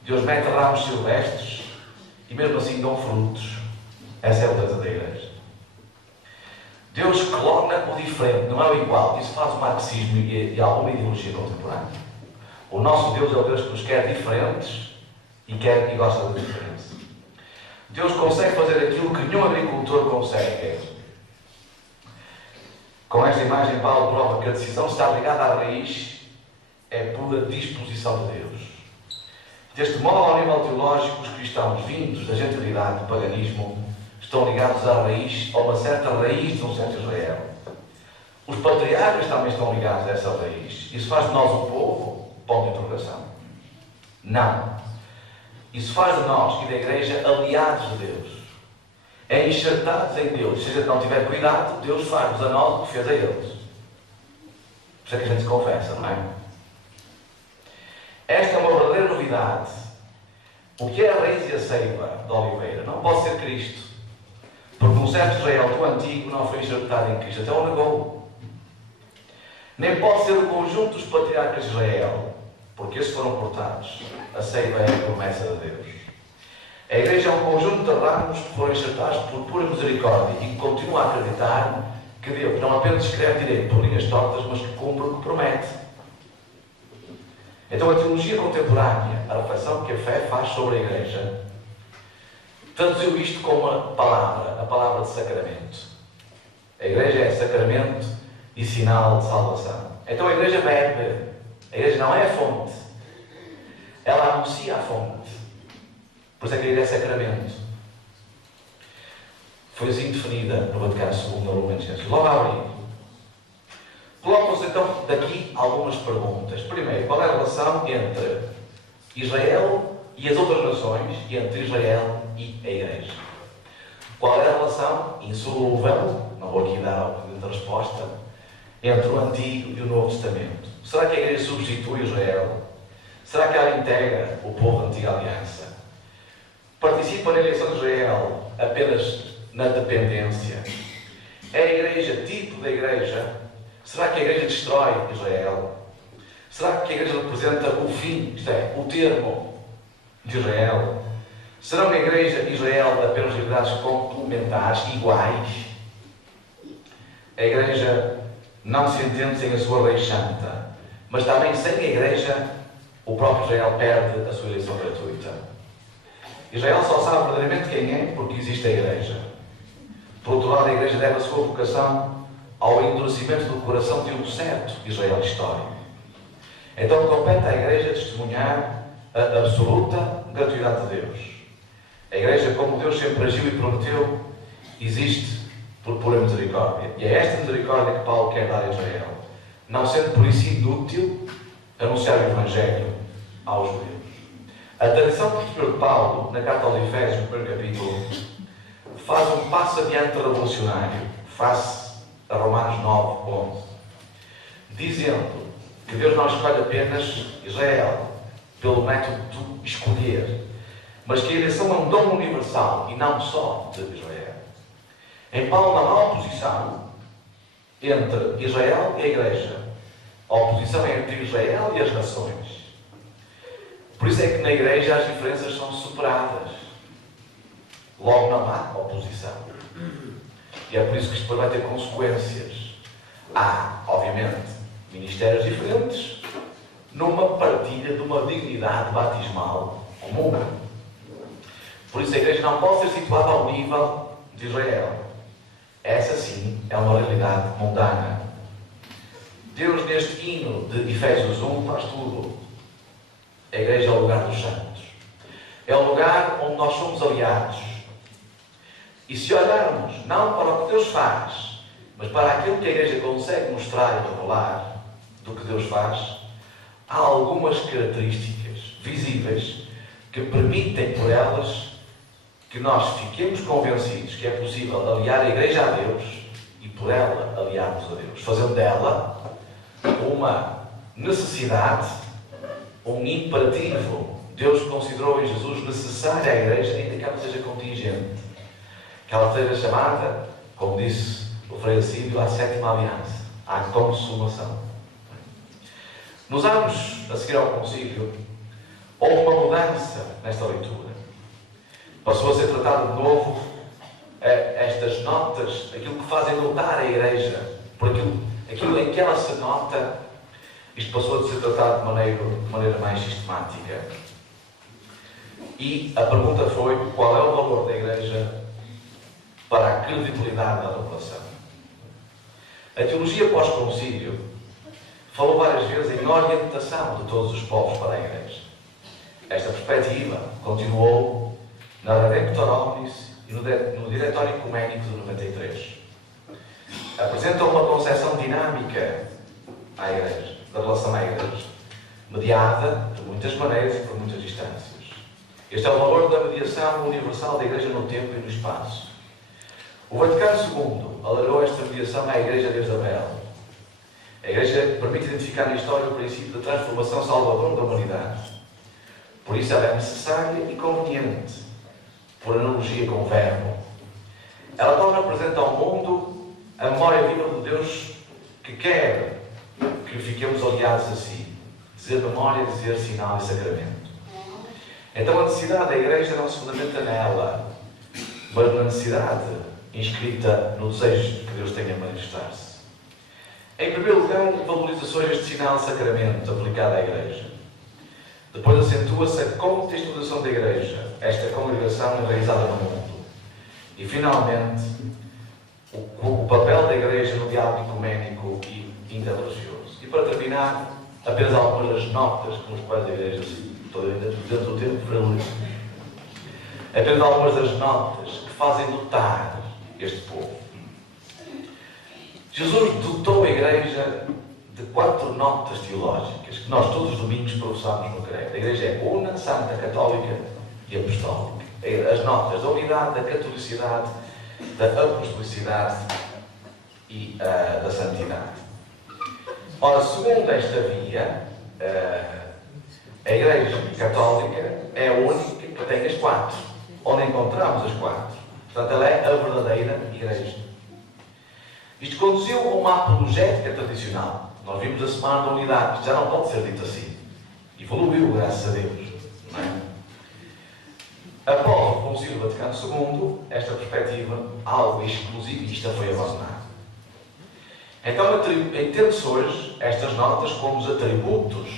Deus mete ramos silvestres e mesmo assim dão frutos. Essa é a beleza da igreja. Deus clona o diferente, não é o igual. Isso faz o marxismo e alguma ideologia contemporânea. O nosso Deus é o Deus que nos quer diferentes e gosta da diferença. Deus consegue fazer aquilo que nenhum agricultor consegue. Com esta imagem, Paulo prova que a decisão está ligada à raiz, é pura disposição de Deus. Deste modo, ao nível teológico, os cristãos vindos da gentilidade do paganismo estão ligados à raiz, a uma certa raiz de um certo Israel. Os patriarcas também estão ligados a essa raiz. Isso faz de nós um povo? Ponto de interrogação. Não. Isso faz de nós e da igreja aliados de Deus. É enxertados em Deus. Se a gente não tiver cuidado, Deus faz-nos a nós o que fez a eles. Por isso é que a gente se confessa, não é? Esta é uma verdadeira novidade. O que é a raiz e a seiva da oliveira? Não pode ser Cristo. Porque um certo Israel do antigo não foi enxertado em Cristo, até o negou. Nem pode ser o conjunto dos patriarcas de Israel, porque esses foram cortados. A seiva é a promessa de Deus. A igreja é um conjunto de ramos que foram enxertados por pura misericórdia e que continua a acreditar que Deus não apenas escreve direito por linhas tortas, mas que cumpre o que promete. Então a teologia contemporânea, a reflexão que a fé faz sobre a igreja, traduziu isto como a palavra de sacramento. A igreja é sacramento e sinal de salvação. Então a igreja bebe. A igreja não é a fonte. Ela anuncia a fonte. Por isso é que a igreja é sacramento. Foi assim definida no Vaticano II, na Lumen Gentium. Logo a abrir. Colocam-se então daqui algumas perguntas. Primeiro, qual é a relação entre Israel e as outras nações, e entre Israel e a igreja? Qual é a relação insolúvel, não vou aqui dar a resposta, entre o Antigo e o Novo Testamento? Será que a igreja substitui Israel? Será que ela integra o povo da Antiga Aliança? Participa na eleição de Israel apenas na dependência? É a igreja tipo da igreja? Será que a igreja destrói Israel? Será que a igreja representa o fim, isto é, o termo de Israel? Serão a igreja e Israel apenas realidades complementares, iguais? A igreja não se entende sem a sua lei santa, mas também sem a igreja o próprio Israel perde a sua eleição gratuita. Israel só sabe verdadeiramente quem é porque existe a igreja. Por outro lado, a igreja deve a sua vocação ao endurecimento do coração de um certo Israel histórico. Então compete à igreja testemunhar a absoluta gratuidade de Deus. A igreja, como Deus sempre agiu e prometeu, existe por pura misericórdia. E é esta misericórdia que Paulo quer dar a Israel, não sendo por isso inútil anunciar o Evangelho aos judeus. A tradição posterior de Paulo, na carta aos Efésios, no primeiro capítulo, faz um passo adiante revolucionário, face a Romanos 9, 11, dizendo que Deus não escolhe apenas Israel pelo método de escolher, mas que a eleição é um dom universal e não só de Israel. Em Paulo não há oposição entre Israel e a Igreja. A oposição é entre Israel e as nações. Por isso é que na Igreja as diferenças são superadas. Logo não há oposição. E é por isso que isto vai ter consequências. Há, obviamente, ministérios diferentes numa partilha de uma dignidade batismal comum. Por isso a Igreja não pode ser situada ao nível de Israel. Essa sim é uma realidade mundana. Deus, neste hino de Efésios 1, faz tudo. A Igreja é o lugar dos santos. É o lugar onde nós somos aliados. E se olharmos não para o que Deus faz, mas para aquilo que a Igreja consegue mostrar e revelar do que Deus faz, há algumas características visíveis que permitem por elas que nós fiquemos convencidos que é possível aliar a Igreja a Deus e por ela aliarmos a Deus, fazendo dela uma necessidade, um imperativo. Deus considerou em Jesus necessária a Igreja, ainda que ela seja contingente. Que ela seja chamada, como disse o Frei Assídio, à sétima aliança, à consumação. Nos anos a seguir ao concílio, houve uma mudança nesta leitura. Passou a ser tratado de novo estas notas, aquilo que fazem notar a Igreja, por aquilo em que ela se nota. Isto passou a ser tratado de maneira mais sistemática. E a pergunta foi: qual é o valor da Igreja para a credibilidade da revelação? A teologia pós-concílio falou várias vezes em orientação de todos os povos para a Igreja. Esta perspectiva continuou na Redemptor Omnis e no Diretório Ecuménico de 93. Apresenta uma concepção dinâmica à Igreja, da relação à Igreja, mediada de muitas maneiras e por muitas distâncias. Este é o valor da mediação universal da Igreja no tempo e no espaço. O Vaticano II alargou esta mediação à Igreja desde Abel. A Igreja permite identificar na história o princípio da transformação salvadora da humanidade. Por isso ela é necessária e conveniente, por analogia com o Verbo. Ela torna presente ao mundo a memória viva de Deus que quer que fiquemos aliados a si. Dizer memória, dizer sinal e sacramento. Então a necessidade da Igreja não se fundamenta nela, mas na necessidade inscrita no desejo que Deus tem a manifestar-se. Em primeiro lugar, valorizações deste sinal de sacramento aplicado à Igreja. Depois acentua-se a contextualização da Igreja, esta congregação enraizada no mundo. E finalmente, o papel da Igreja no diálogo ecuménico e interreligioso. E para terminar, apenas algumas das notas com as quais a Igreja se dentro do tempo para apenas algumas das notas que fazem notar este povo. Jesus dotou a Igreja de 4 notas teológicas que nós todos os domingos professamos no credo. A Igreja é una, santa, católica e apostólica. As notas da unidade, da catolicidade, da apostolicidade e da santidade. Ora, segundo esta via, a Igreja Católica é a única que tem as 4, onde encontramos as 4. Portanto, ela é a verdadeira Igreja. Isto conduziu a uma apologética tradicional. Nós vimos a Semana da Unidade, que já não pode ser dito assim. Evoluiu, graças a Deus. Não é? Após o Concílio Vaticano II, esta perspectiva, algo exclusivista, foi abandonada. Então, entende-se hoje estas notas como os atributos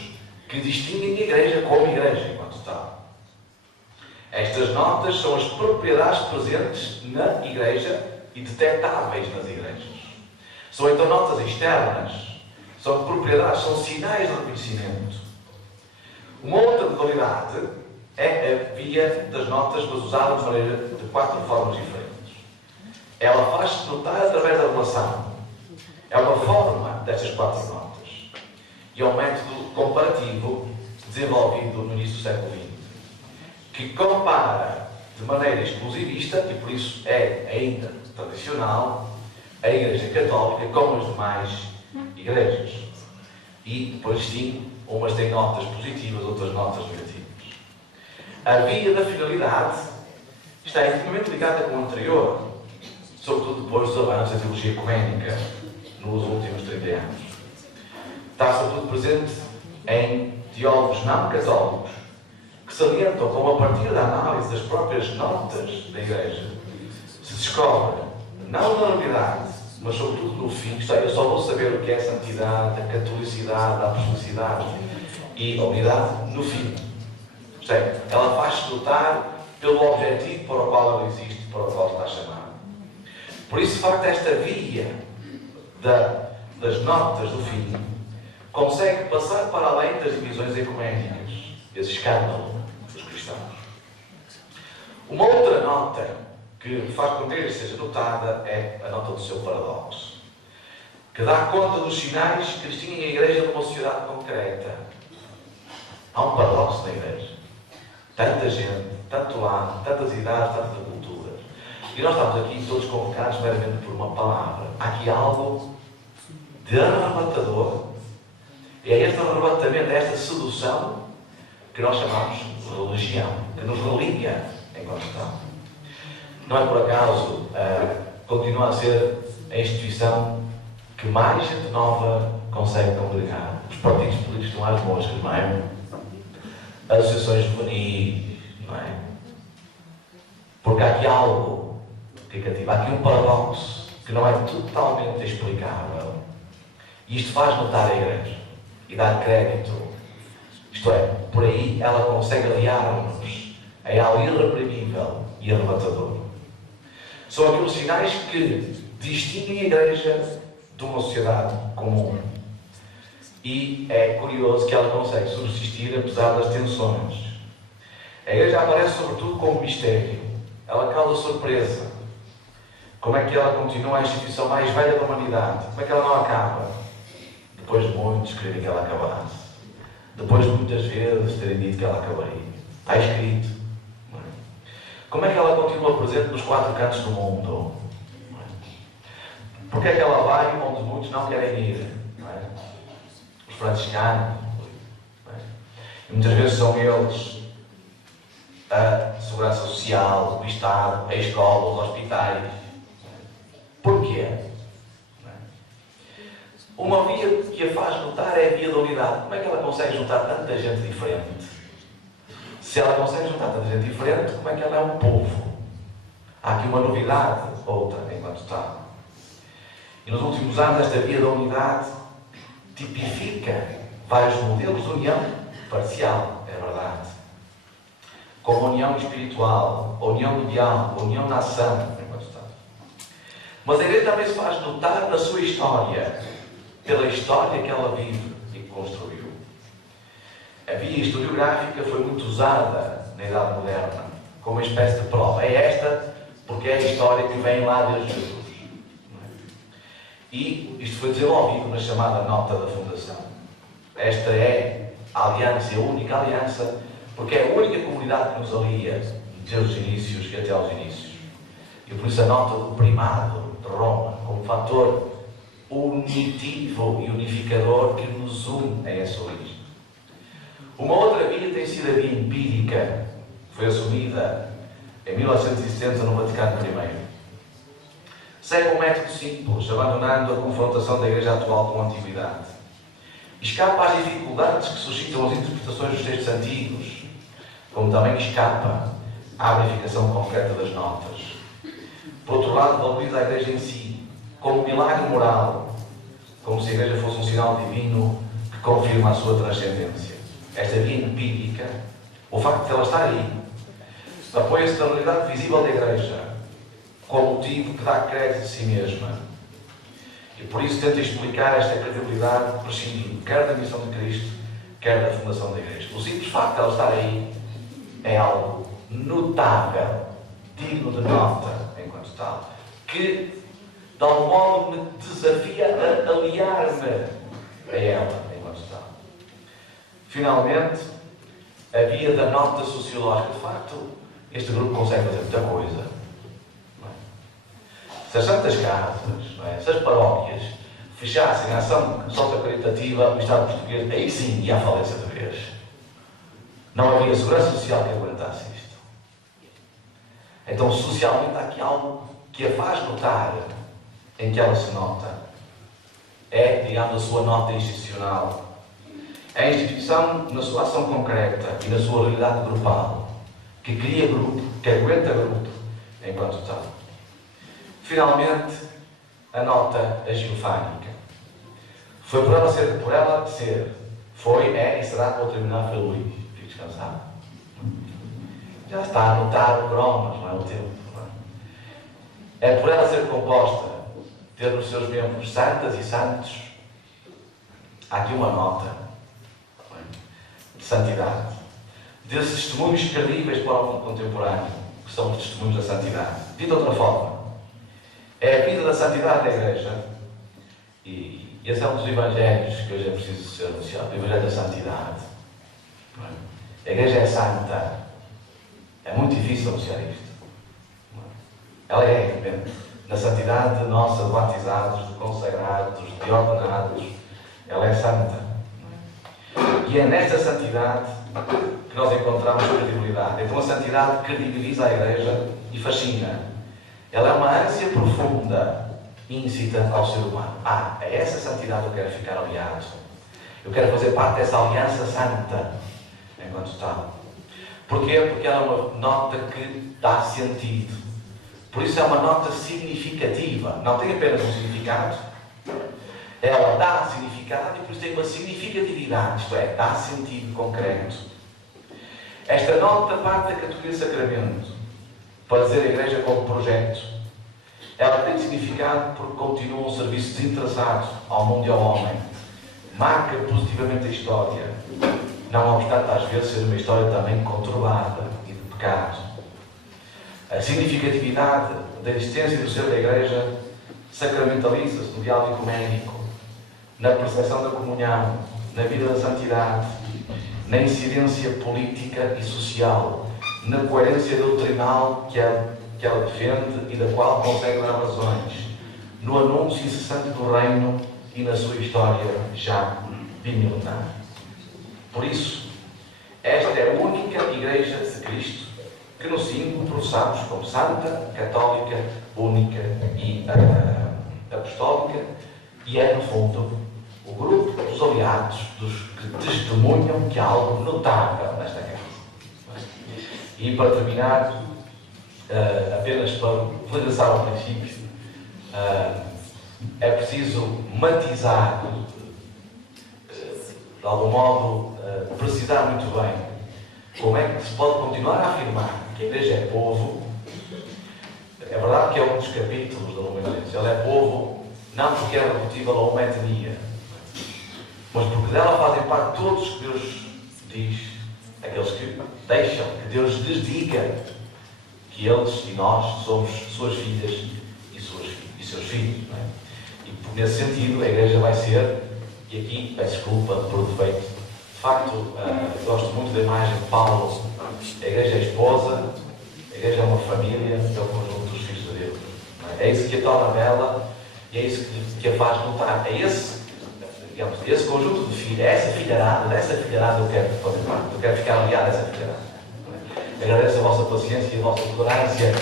que distinguem a Igreja como Igreja, enquanto tal. Estas notas são as propriedades presentes na Igreja e detectáveis nas igrejas. São então notas externas, são propriedades, são sinais de reconhecimento. Uma outra modalidade é a via das notas, mas usada de maneira de 4 formas diferentes. Ela faz-se notar através da relação. É uma forma destas 4 notas. E é um método comparativo desenvolvido no início do século XX, que compara de maneira exclusivista, e por isso é ainda tradicional, a Igreja Católica com as demais igrejas. E depois sim, umas têm notas positivas, outras notas negativas. A via da finalidade está intimamente ligada com o anterior. sobretudo depois dos avanços da teologia ecuménica nos últimos 30 anos. Está sobretudo presente em teólogos não católicos que salientam como, a partir da análise das próprias notas da Igreja, se descobre, não na novidade, mas sobretudo no fim, isto é, eu só vou saber o que é a santidade, a catolicidade, a apostolicidade e a unidade no fim. Isto é, ela faz-se notar pelo objetivo para o qual ela existe, para o qual está chamada. Por isso, de facto, esta via das notas do fim consegue passar para além das divisões ecuménicas, esse escândalo dos cristãos. Uma outra nota que faz com que isto seja notada é a nota do seu paradoxo, que dá conta dos sinais que distinguem a Igreja de uma sociedade concreta. Há um paradoxo na Igreja. Tanta gente, tanto lado, tantas idades, tantas culturas. E nós estamos aqui todos convocados meramente por uma palavra. Há aqui algo de arrebatador. E é este arrebatamento, esta sedução que nós chamamos de religião, que nos religa enquanto tal. Não é por acaso, continua a ser a instituição que mais gente nova consegue congregar. Os partidos políticos estão às moscas, não é? As associações juvenis, não é? Porque há aqui algo que cativa, há aqui um paradoxo que não é totalmente explicável. E isto faz notar a Igreja e dar crédito. Isto é, por aí ela consegue aliar-nos a algo irreprimível e arrebatador. São aqueles sinais que distinguem a Igreja de uma sociedade comum. E é curioso que ela consegue subsistir apesar das tensões. A Igreja aparece sobretudo como mistério. Ela causa surpresa. Como é que ela continua a instituição mais velha da humanidade? Como é que ela não acaba? Depois de muitos quererem que ela acabasse. Depois de muitas vezes terem dito que ela acabaria. Está escrito. Não é? Como é que ela continua presente nos 4 cantos do mundo? Não é? Porque é que ela vai onde muitos não querem ir? Não é? Os franciscanos. Não é? E muitas vezes são eles a segurança social, o Estado, a escola, os hospitais. Porquê? Uma via que a faz notar é a via da unidade. Como é que ela consegue juntar tanta gente diferente? Se ela consegue juntar tanta gente diferente, como é que ela é um povo? Há aqui uma novidade, outra, enquanto está. E nos últimos anos, esta via da unidade tipifica vários modelos de união parcial, é verdade. Como a união espiritual, a união mundial, a união na ação, enquanto está. Mas a Igreja também se faz notar na sua história, pela história que ela vive e que construiu. A via historiográfica foi muito usada na Idade Moderna, como uma espécie de prova. É esta porque é a história que vem lá desde Jesus. E isto foi desenvolvido na chamada Nota da Fundação. Esta é a aliança, a única aliança, porque é a única comunidade que nos alia desde os inícios e até aos inícios. E por isso a nota do primado de Roma, como fator unitivo e unificador que nos une a essa origem. Uma outra via tem sido a via empírica, que foi assumida em 1970 no Vaticano I. Segue um método simples, abandonando a confrontação da Igreja atual com a Antiguidade. Escapa às dificuldades que suscitam as interpretações dos textos antigos, como também escapa à verificação concreta das notas. Por outro lado, valoriza a Igreja em si, como um milagre moral, como se a Igreja fosse um sinal divino que confirma a sua transcendência. Esta via empírica, o facto de ela estar aí, apoia-se na realidade visível da Igreja, como motivo que dá crédito de si mesma. E por isso tenta explicar esta credibilidade prescindindo quer da missão de Cristo, quer da fundação da Igreja. O simples facto de ela estar aí é algo notável, digno de nota, enquanto tal, que de algum modo me desafia a aliar-me a ela, enquanto tal. Finalmente, a via da nota sociológica. De facto, este grupo consegue fazer muita coisa. Não é? Se as santas casas, não é? Se as paróquias fechassem a ação sociocaritativa, o Estado português, aí sim ia à falência de vez. Não havia segurança social que aguentasse isto. Então, socialmente, há aqui algo que a faz notar em que ela se nota. É, digamos, a sua nota institucional. É a instituição na sua ação concreta e na sua realidade grupal, que cria grupo, que aguenta grupo, enquanto tal. Finalmente, a nota agiofânica. Foi por ela ser, foi, é e será, vou terminar pelo Luís. Fique descansado. Já está a notar o cromas, não é o tempo. É por ela ser composta, ter nos seus membros santas e santos. Há aqui uma nota de santidade, desses testemunhos credíveis para o mundo contemporâneo, que são os testemunhos da santidade. Dito de outra forma, é a vida da santidade da Igreja, e esse é um dos evangelhos que hoje é preciso ser anunciado, o Evangelho da Santidade. A Igreja é santa. É muito difícil anunciar isto. Ela é, na santidade nossa, de batizados, de consagrados, de ordenados, ela é santa. E é nesta santidade que nós encontramos credibilidade. Então a santidade credibiliza a Igreja e fascina. Ela é uma ânsia profunda e incita ao ser humano. É essa santidade que eu quero ficar aliado. Eu quero fazer parte dessa aliança santa, enquanto tal. Porquê? Porque ela é uma nota que dá sentido. Por isso é uma nota significativa. Não tem apenas um significado. Ela dá significado e por isso tem uma significatividade. Isto é, dá sentido concreto. Esta nota parte da categoria de sacramento para dizer a Igreja como projeto. Ela tem significado porque continua um serviço desinteressado ao mundo e ao homem. Marca positivamente a história. Não obstante, às vezes, ser uma história também conturbada e de pecado. A significatividade da existência do ser da Igreja sacramentaliza-se no diálogo ecuménico, na percepção da comunhão, na vida da santidade, na incidência política e social, na coerência doutrinal que ela defende e da qual consegue dar razões, no anúncio incessante do reino e na sua história já bimilenar. Por isso, esta é a única Igreja de Cristo que no símbolo professamos como santa, católica, única e apostólica, e é, no fundo, o grupo dos aliados, dos que testemunham que há algo notável nesta casa. E para terminar, apenas para regressar ao princípio, é preciso matizar, de algum modo, precisar muito bem como é que se pode continuar a afirmar que a Igreja é povo. É verdade que é um dos capítulos da Lumen Gentium. Ela é povo não porque é redutível a uma etnia, mas porque dela fazem parte todos que Deus diz, aqueles que deixam, que Deus lhes diga que eles e nós somos suas filhas e seus filhos. Não é? E nesse sentido a Igreja vai ser, e aqui peço desculpa por defeito, de facto, gosto muito da imagem de Paulo. A Igreja é esposa, a Igreja é uma família, é o conjunto dos filhos de Deus. É isso que a torna bela e é isso que a faz notar. É esse, digamos, esse conjunto de filhos, é essa filharada eu quero fazer parte, eu quero ficar aliado a essa filharada. Agradeço a vossa paciência e a vossa tolerância.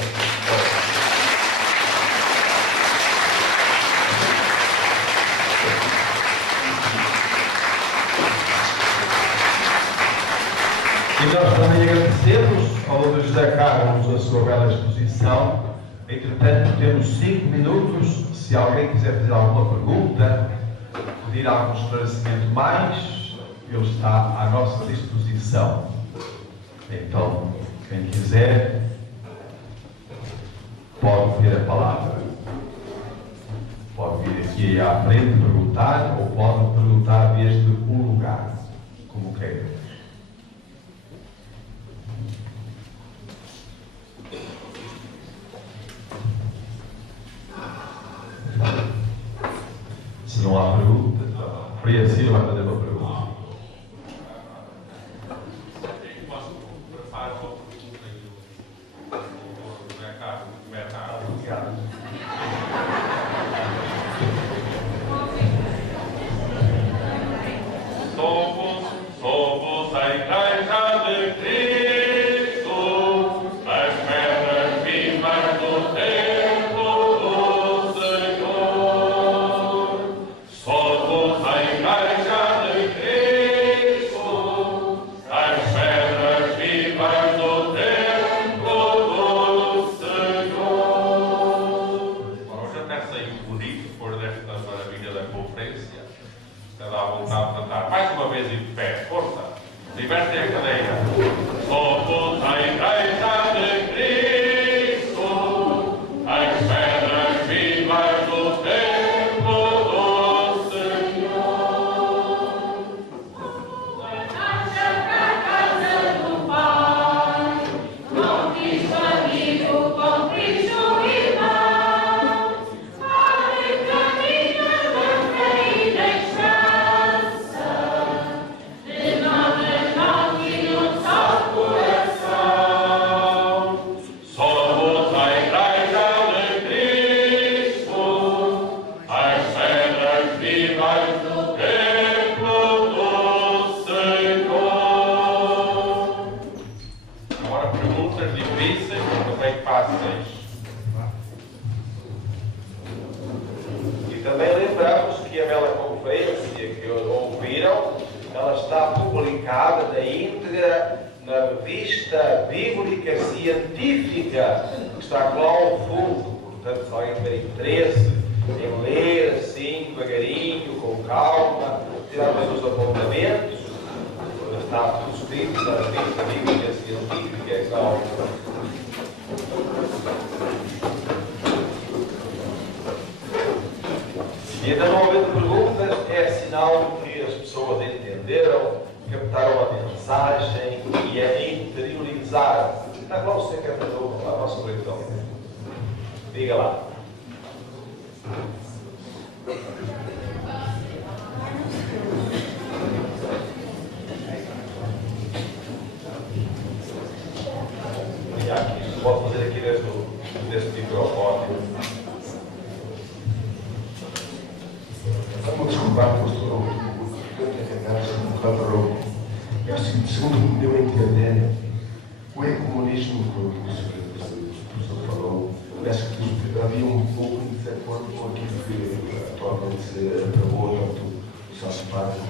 E nós também agradecemos ao Dr. José Carlos a sua bela exposição. Entretanto, temos 5 minutos. Se alguém quiser fazer alguma pergunta, pedir algum esclarecimento mais, ele está à nossa disposição. Então, quem quiser, pode ter a palavra. Pode vir aqui à frente perguntar, ou pode perguntar desde o lugar, como queira. Se não há pergunta, Maria Cecília vai fazer uma pergunta. Somos a Igreja de Cristo, as pedras vivas do templo. Ora, perguntas difíceis, também fáceis. E também lembramos que a Bela Conferência que ouviram, ela está publicada na íntegra na revista bíblica científica, que está lá ao fundo. Portanto, se alguém tiver interesse em ler assim, devagarinho, com calma, tirar bem os apontamentos, está tudo escrito na revista bíblica científica, que está ao fundo. E ainda não havendo perguntas, é sinal que as pessoas entenderam, captaram a mensagem e a interiorizaram. Está lá o senhor que apresentou a vossa previsão. Diga lá. E aqui, isto pode fazer aqui deste microfone. Vamos desculpar, pastor, o que eu tenho tentado um bocado rouco. É o seguinte, segundo o que me deu a entender, o ecumenismo que o professor falou, parece que havia um pouco de desacordo com aquilo que atualmente se aprovou tanto o Santo Padre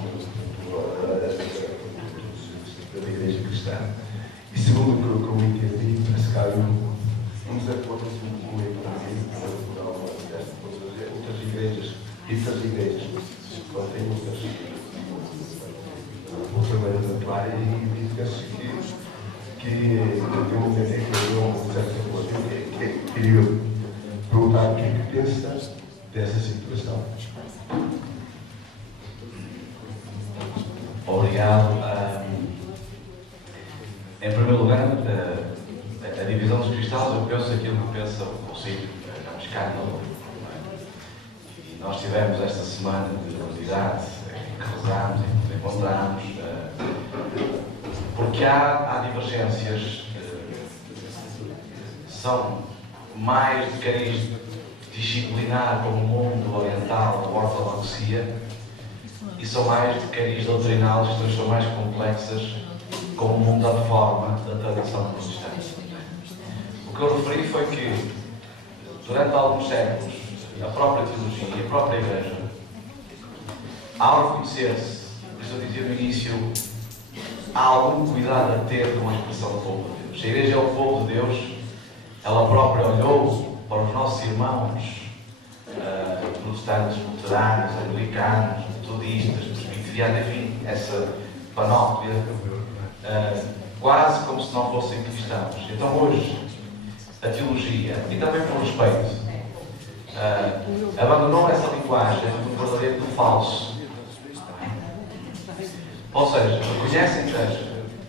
da Igreja Cristã. E segundo o que eu entendi, parece que há um desacordo com o ecumenismo, por alguma outras igrejas. E das igrejas, quando tem outras maneiras de atuar e diz-se que eu entendi que eu um certo apoio, que queria perguntar o que é que pensa dessa situação. Obrigado. Em primeiro lugar, a divisão dos cristãos, eu penso aquilo que pensa o Conselho, é um escândalo. Nós tivemos esta semana de unidade em que rezamos, em que nos encontramos, porque há divergências são mais de cariz disciplinar como o mundo oriental, a ortodoxia, e são mais de cariz doutrinal, isto são mais complexas como o mundo da reforma da tradição protestante. O que eu referi foi que durante alguns séculos a própria teologia e a própria Igreja, ao reconhecer-se, por isso eu dizia no início, há algum cuidado a ter com a expressão do povo de Deus. Se a Igreja é o povo de Deus, ela própria olhou para os nossos irmãos protestantes, luteranos, anglicanos, metodistas, presbiterianos, enfim, essa panóplia, quase como se não fossem cristãos. Então hoje, a teologia, e também por respeito, abandonou essa linguagem do verdadeiro e do falso. Ou seja, reconhecem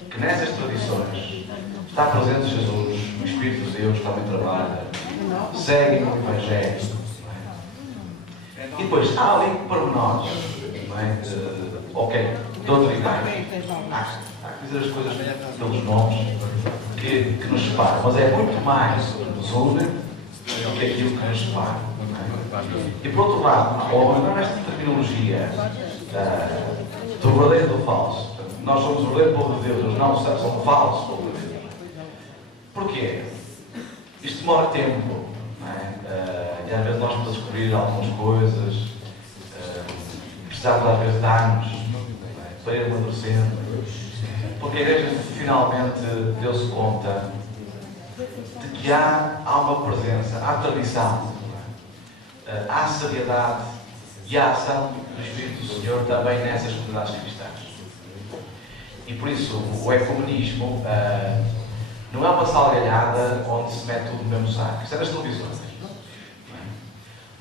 que nessas tradições está presente Jesus, o Espírito de Deus também trabalha, seguem o Evangelho. E depois há ali pormenores, doutrinais. Há que dizer as coisas pelos nomes que nos separam, mas é muito mais o que nos une do que aquilo que nos separa. E por outro lado, ao abandonar esta terminologia do verdadeiro e do falso, nós somos o verdadeiro povo de Deus, eles não somos o falso povo de Deus. Porquê? Isto demora tempo, não é? E às vezes nós vamos descobrir algumas coisas, precisamos às vezes de anos para ir amadurecendo, porque a Igreja finalmente deu-se conta de que há uma presença, há tradição, há seriedade e há ação do Espírito do Senhor também nessas comunidades cristãs. E por isso o ecumenismo não é uma salgalhada onde se mete tudo no mesmo saco. Isto é nas televisões.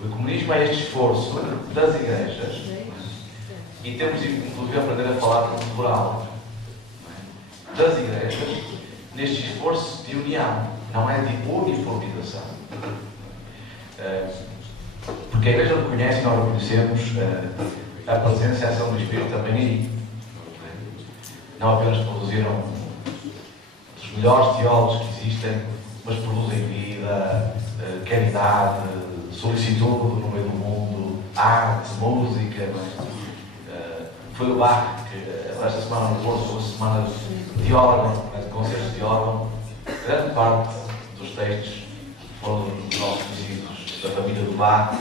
O ecumenismo é este esforço das igrejas, e temos inclusive a aprender a falar com o plural, das igrejas, neste esforço de união, não é de uniformização. Porque a Igreja reconhece e nós reconhecemos a presença e a ação do Espírito também aí. Não apenas produziram os melhores teólogos que existem, mas produzem vida, caridade, solicitude no meio do mundo, arte, música. Foi o Bach que esta semana no Porto, uma semana de órgão, de concertos de órgão, grande parte dos textos foram dos nossos vizinhos, da família do Bach,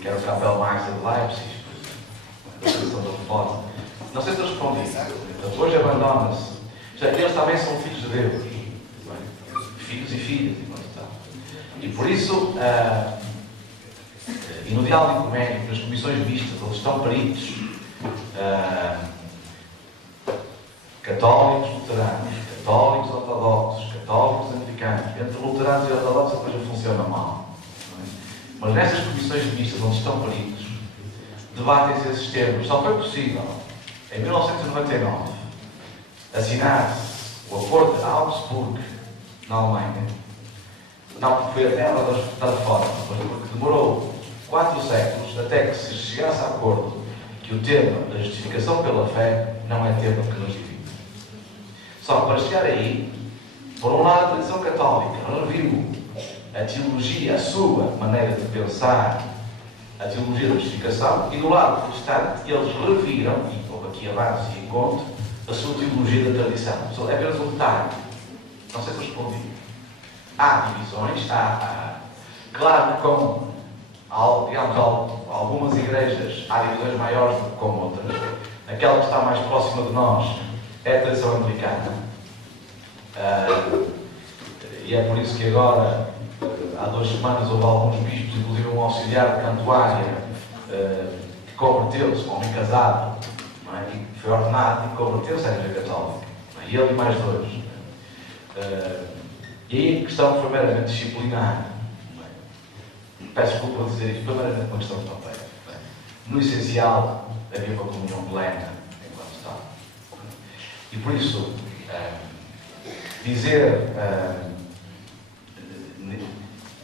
que era o Kapell Meister de Leipzig, da tradição da Reforma. Não sei se eu respondi. Então, hoje abandona-se. Eles também são filhos de Deus. Filhos e filhas, enquanto tal. E por isso, e no diálogo ecuménico, nas comissões mistas, onde estão peritos, católicos, luteranos, católicos, ortodoxos, católicos, anglicanos. Entre luteranos e ortodoxos a coisa funciona mal. Mas nessas comissões mistas, onde estão peritos, debatem-se esses termos. Só foi possível, em 1999, assinar-se o Acordo de Augsburg, na Alemanha. Não porque foi a terra da reforma, mas porque demorou 4 séculos até que se chegasse a acordo que o tema da justificação pela fé não é tema que nos divide. Só que para chegar aí, por um lado a tradição católica reviu a teologia, a sua maneira de pensar, a teologia da justificação, e do lado protestante eles reviram, e houve aqui avanço e encontro, a sua teologia da tradição. É apenas um detalhe. Não sei se respondi. Há divisões, claro que com, digamos, algumas igrejas há divisões maiores do que com outras. Aquela que está mais próxima de nós é a tradição anglicana. E é por isso que agora, há 2 semanas, houve alguns bispos, inclusive um auxiliar de cantuária, que converteu-se, um homem casado, não é? Que foi ordenado e converteu-se à Igreja Católica. E ele e mais 2. E aí a questão foi meramente disciplinar. Peço desculpa por dizer isto, foi meramente uma questão de papel. No essencial, havia uma comunhão plena enquanto tal. E por isso, dizer,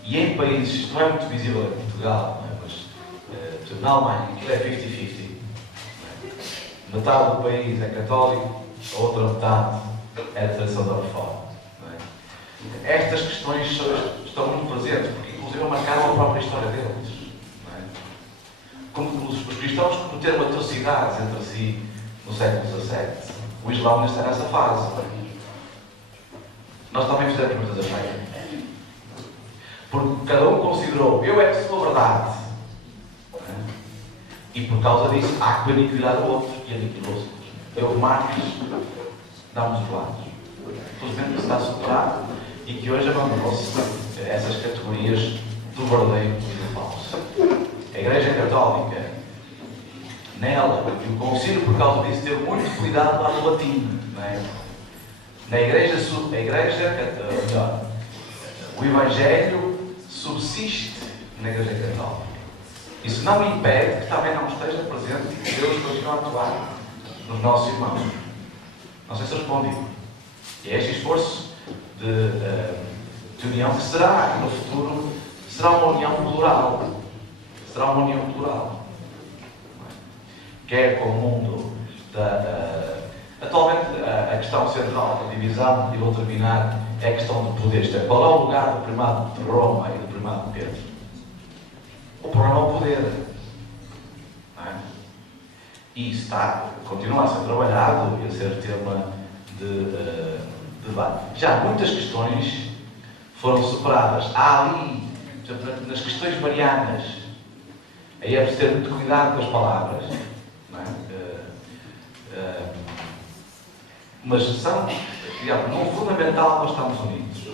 e em países, isto não é muito visível em Portugal, mas na Alemanha, aquilo é 50-50. Metade do país é católico, a outra metade é da tradição da reforma. Estas questões estão muito presentes, porque inclusive marcaram a própria história deles. Como os cristãos cometeram atrocidades entre si no século XVII. O Islão ainda está nessa fase. Nós também fizemos muitas asneiras. Porque cada um considerou, eu é que sou a verdade. E por causa disso, há que aniquilar o outro. E aniquilou-se. Eu, Marcos, dá-nos os lados. Infelizmente, isso está superado. E que hoje abandonou-se essas categorias do verdadeiro e do falso. A Igreja Católica, nela, e o Concílio, por causa disso, teve muito cuidado lá no latim. Não é? O Evangelho subsiste na Igreja Católica. Isso não impede que também não esteja presente e que Deus continue a atuar nos nossos irmãos. Não sei se respondi. E é este esforço de união que será, no futuro, será uma união plural. Será uma união plural. Quer com o mundo atualmente, a questão central da divisão, e vou terminar, é a questão do poder. Isto é, qual é o lugar do primado de Roma e do primado de Pedro? O problema é o poder. Não é? E isso continua a ser trabalhado e a ser tema de debate. Já muitas questões foram superadas. Há ali, nas questões marianas, aí é preciso ter muito cuidado com as palavras. Não é? Mas são, digamos, no fundamental nós estamos unidos.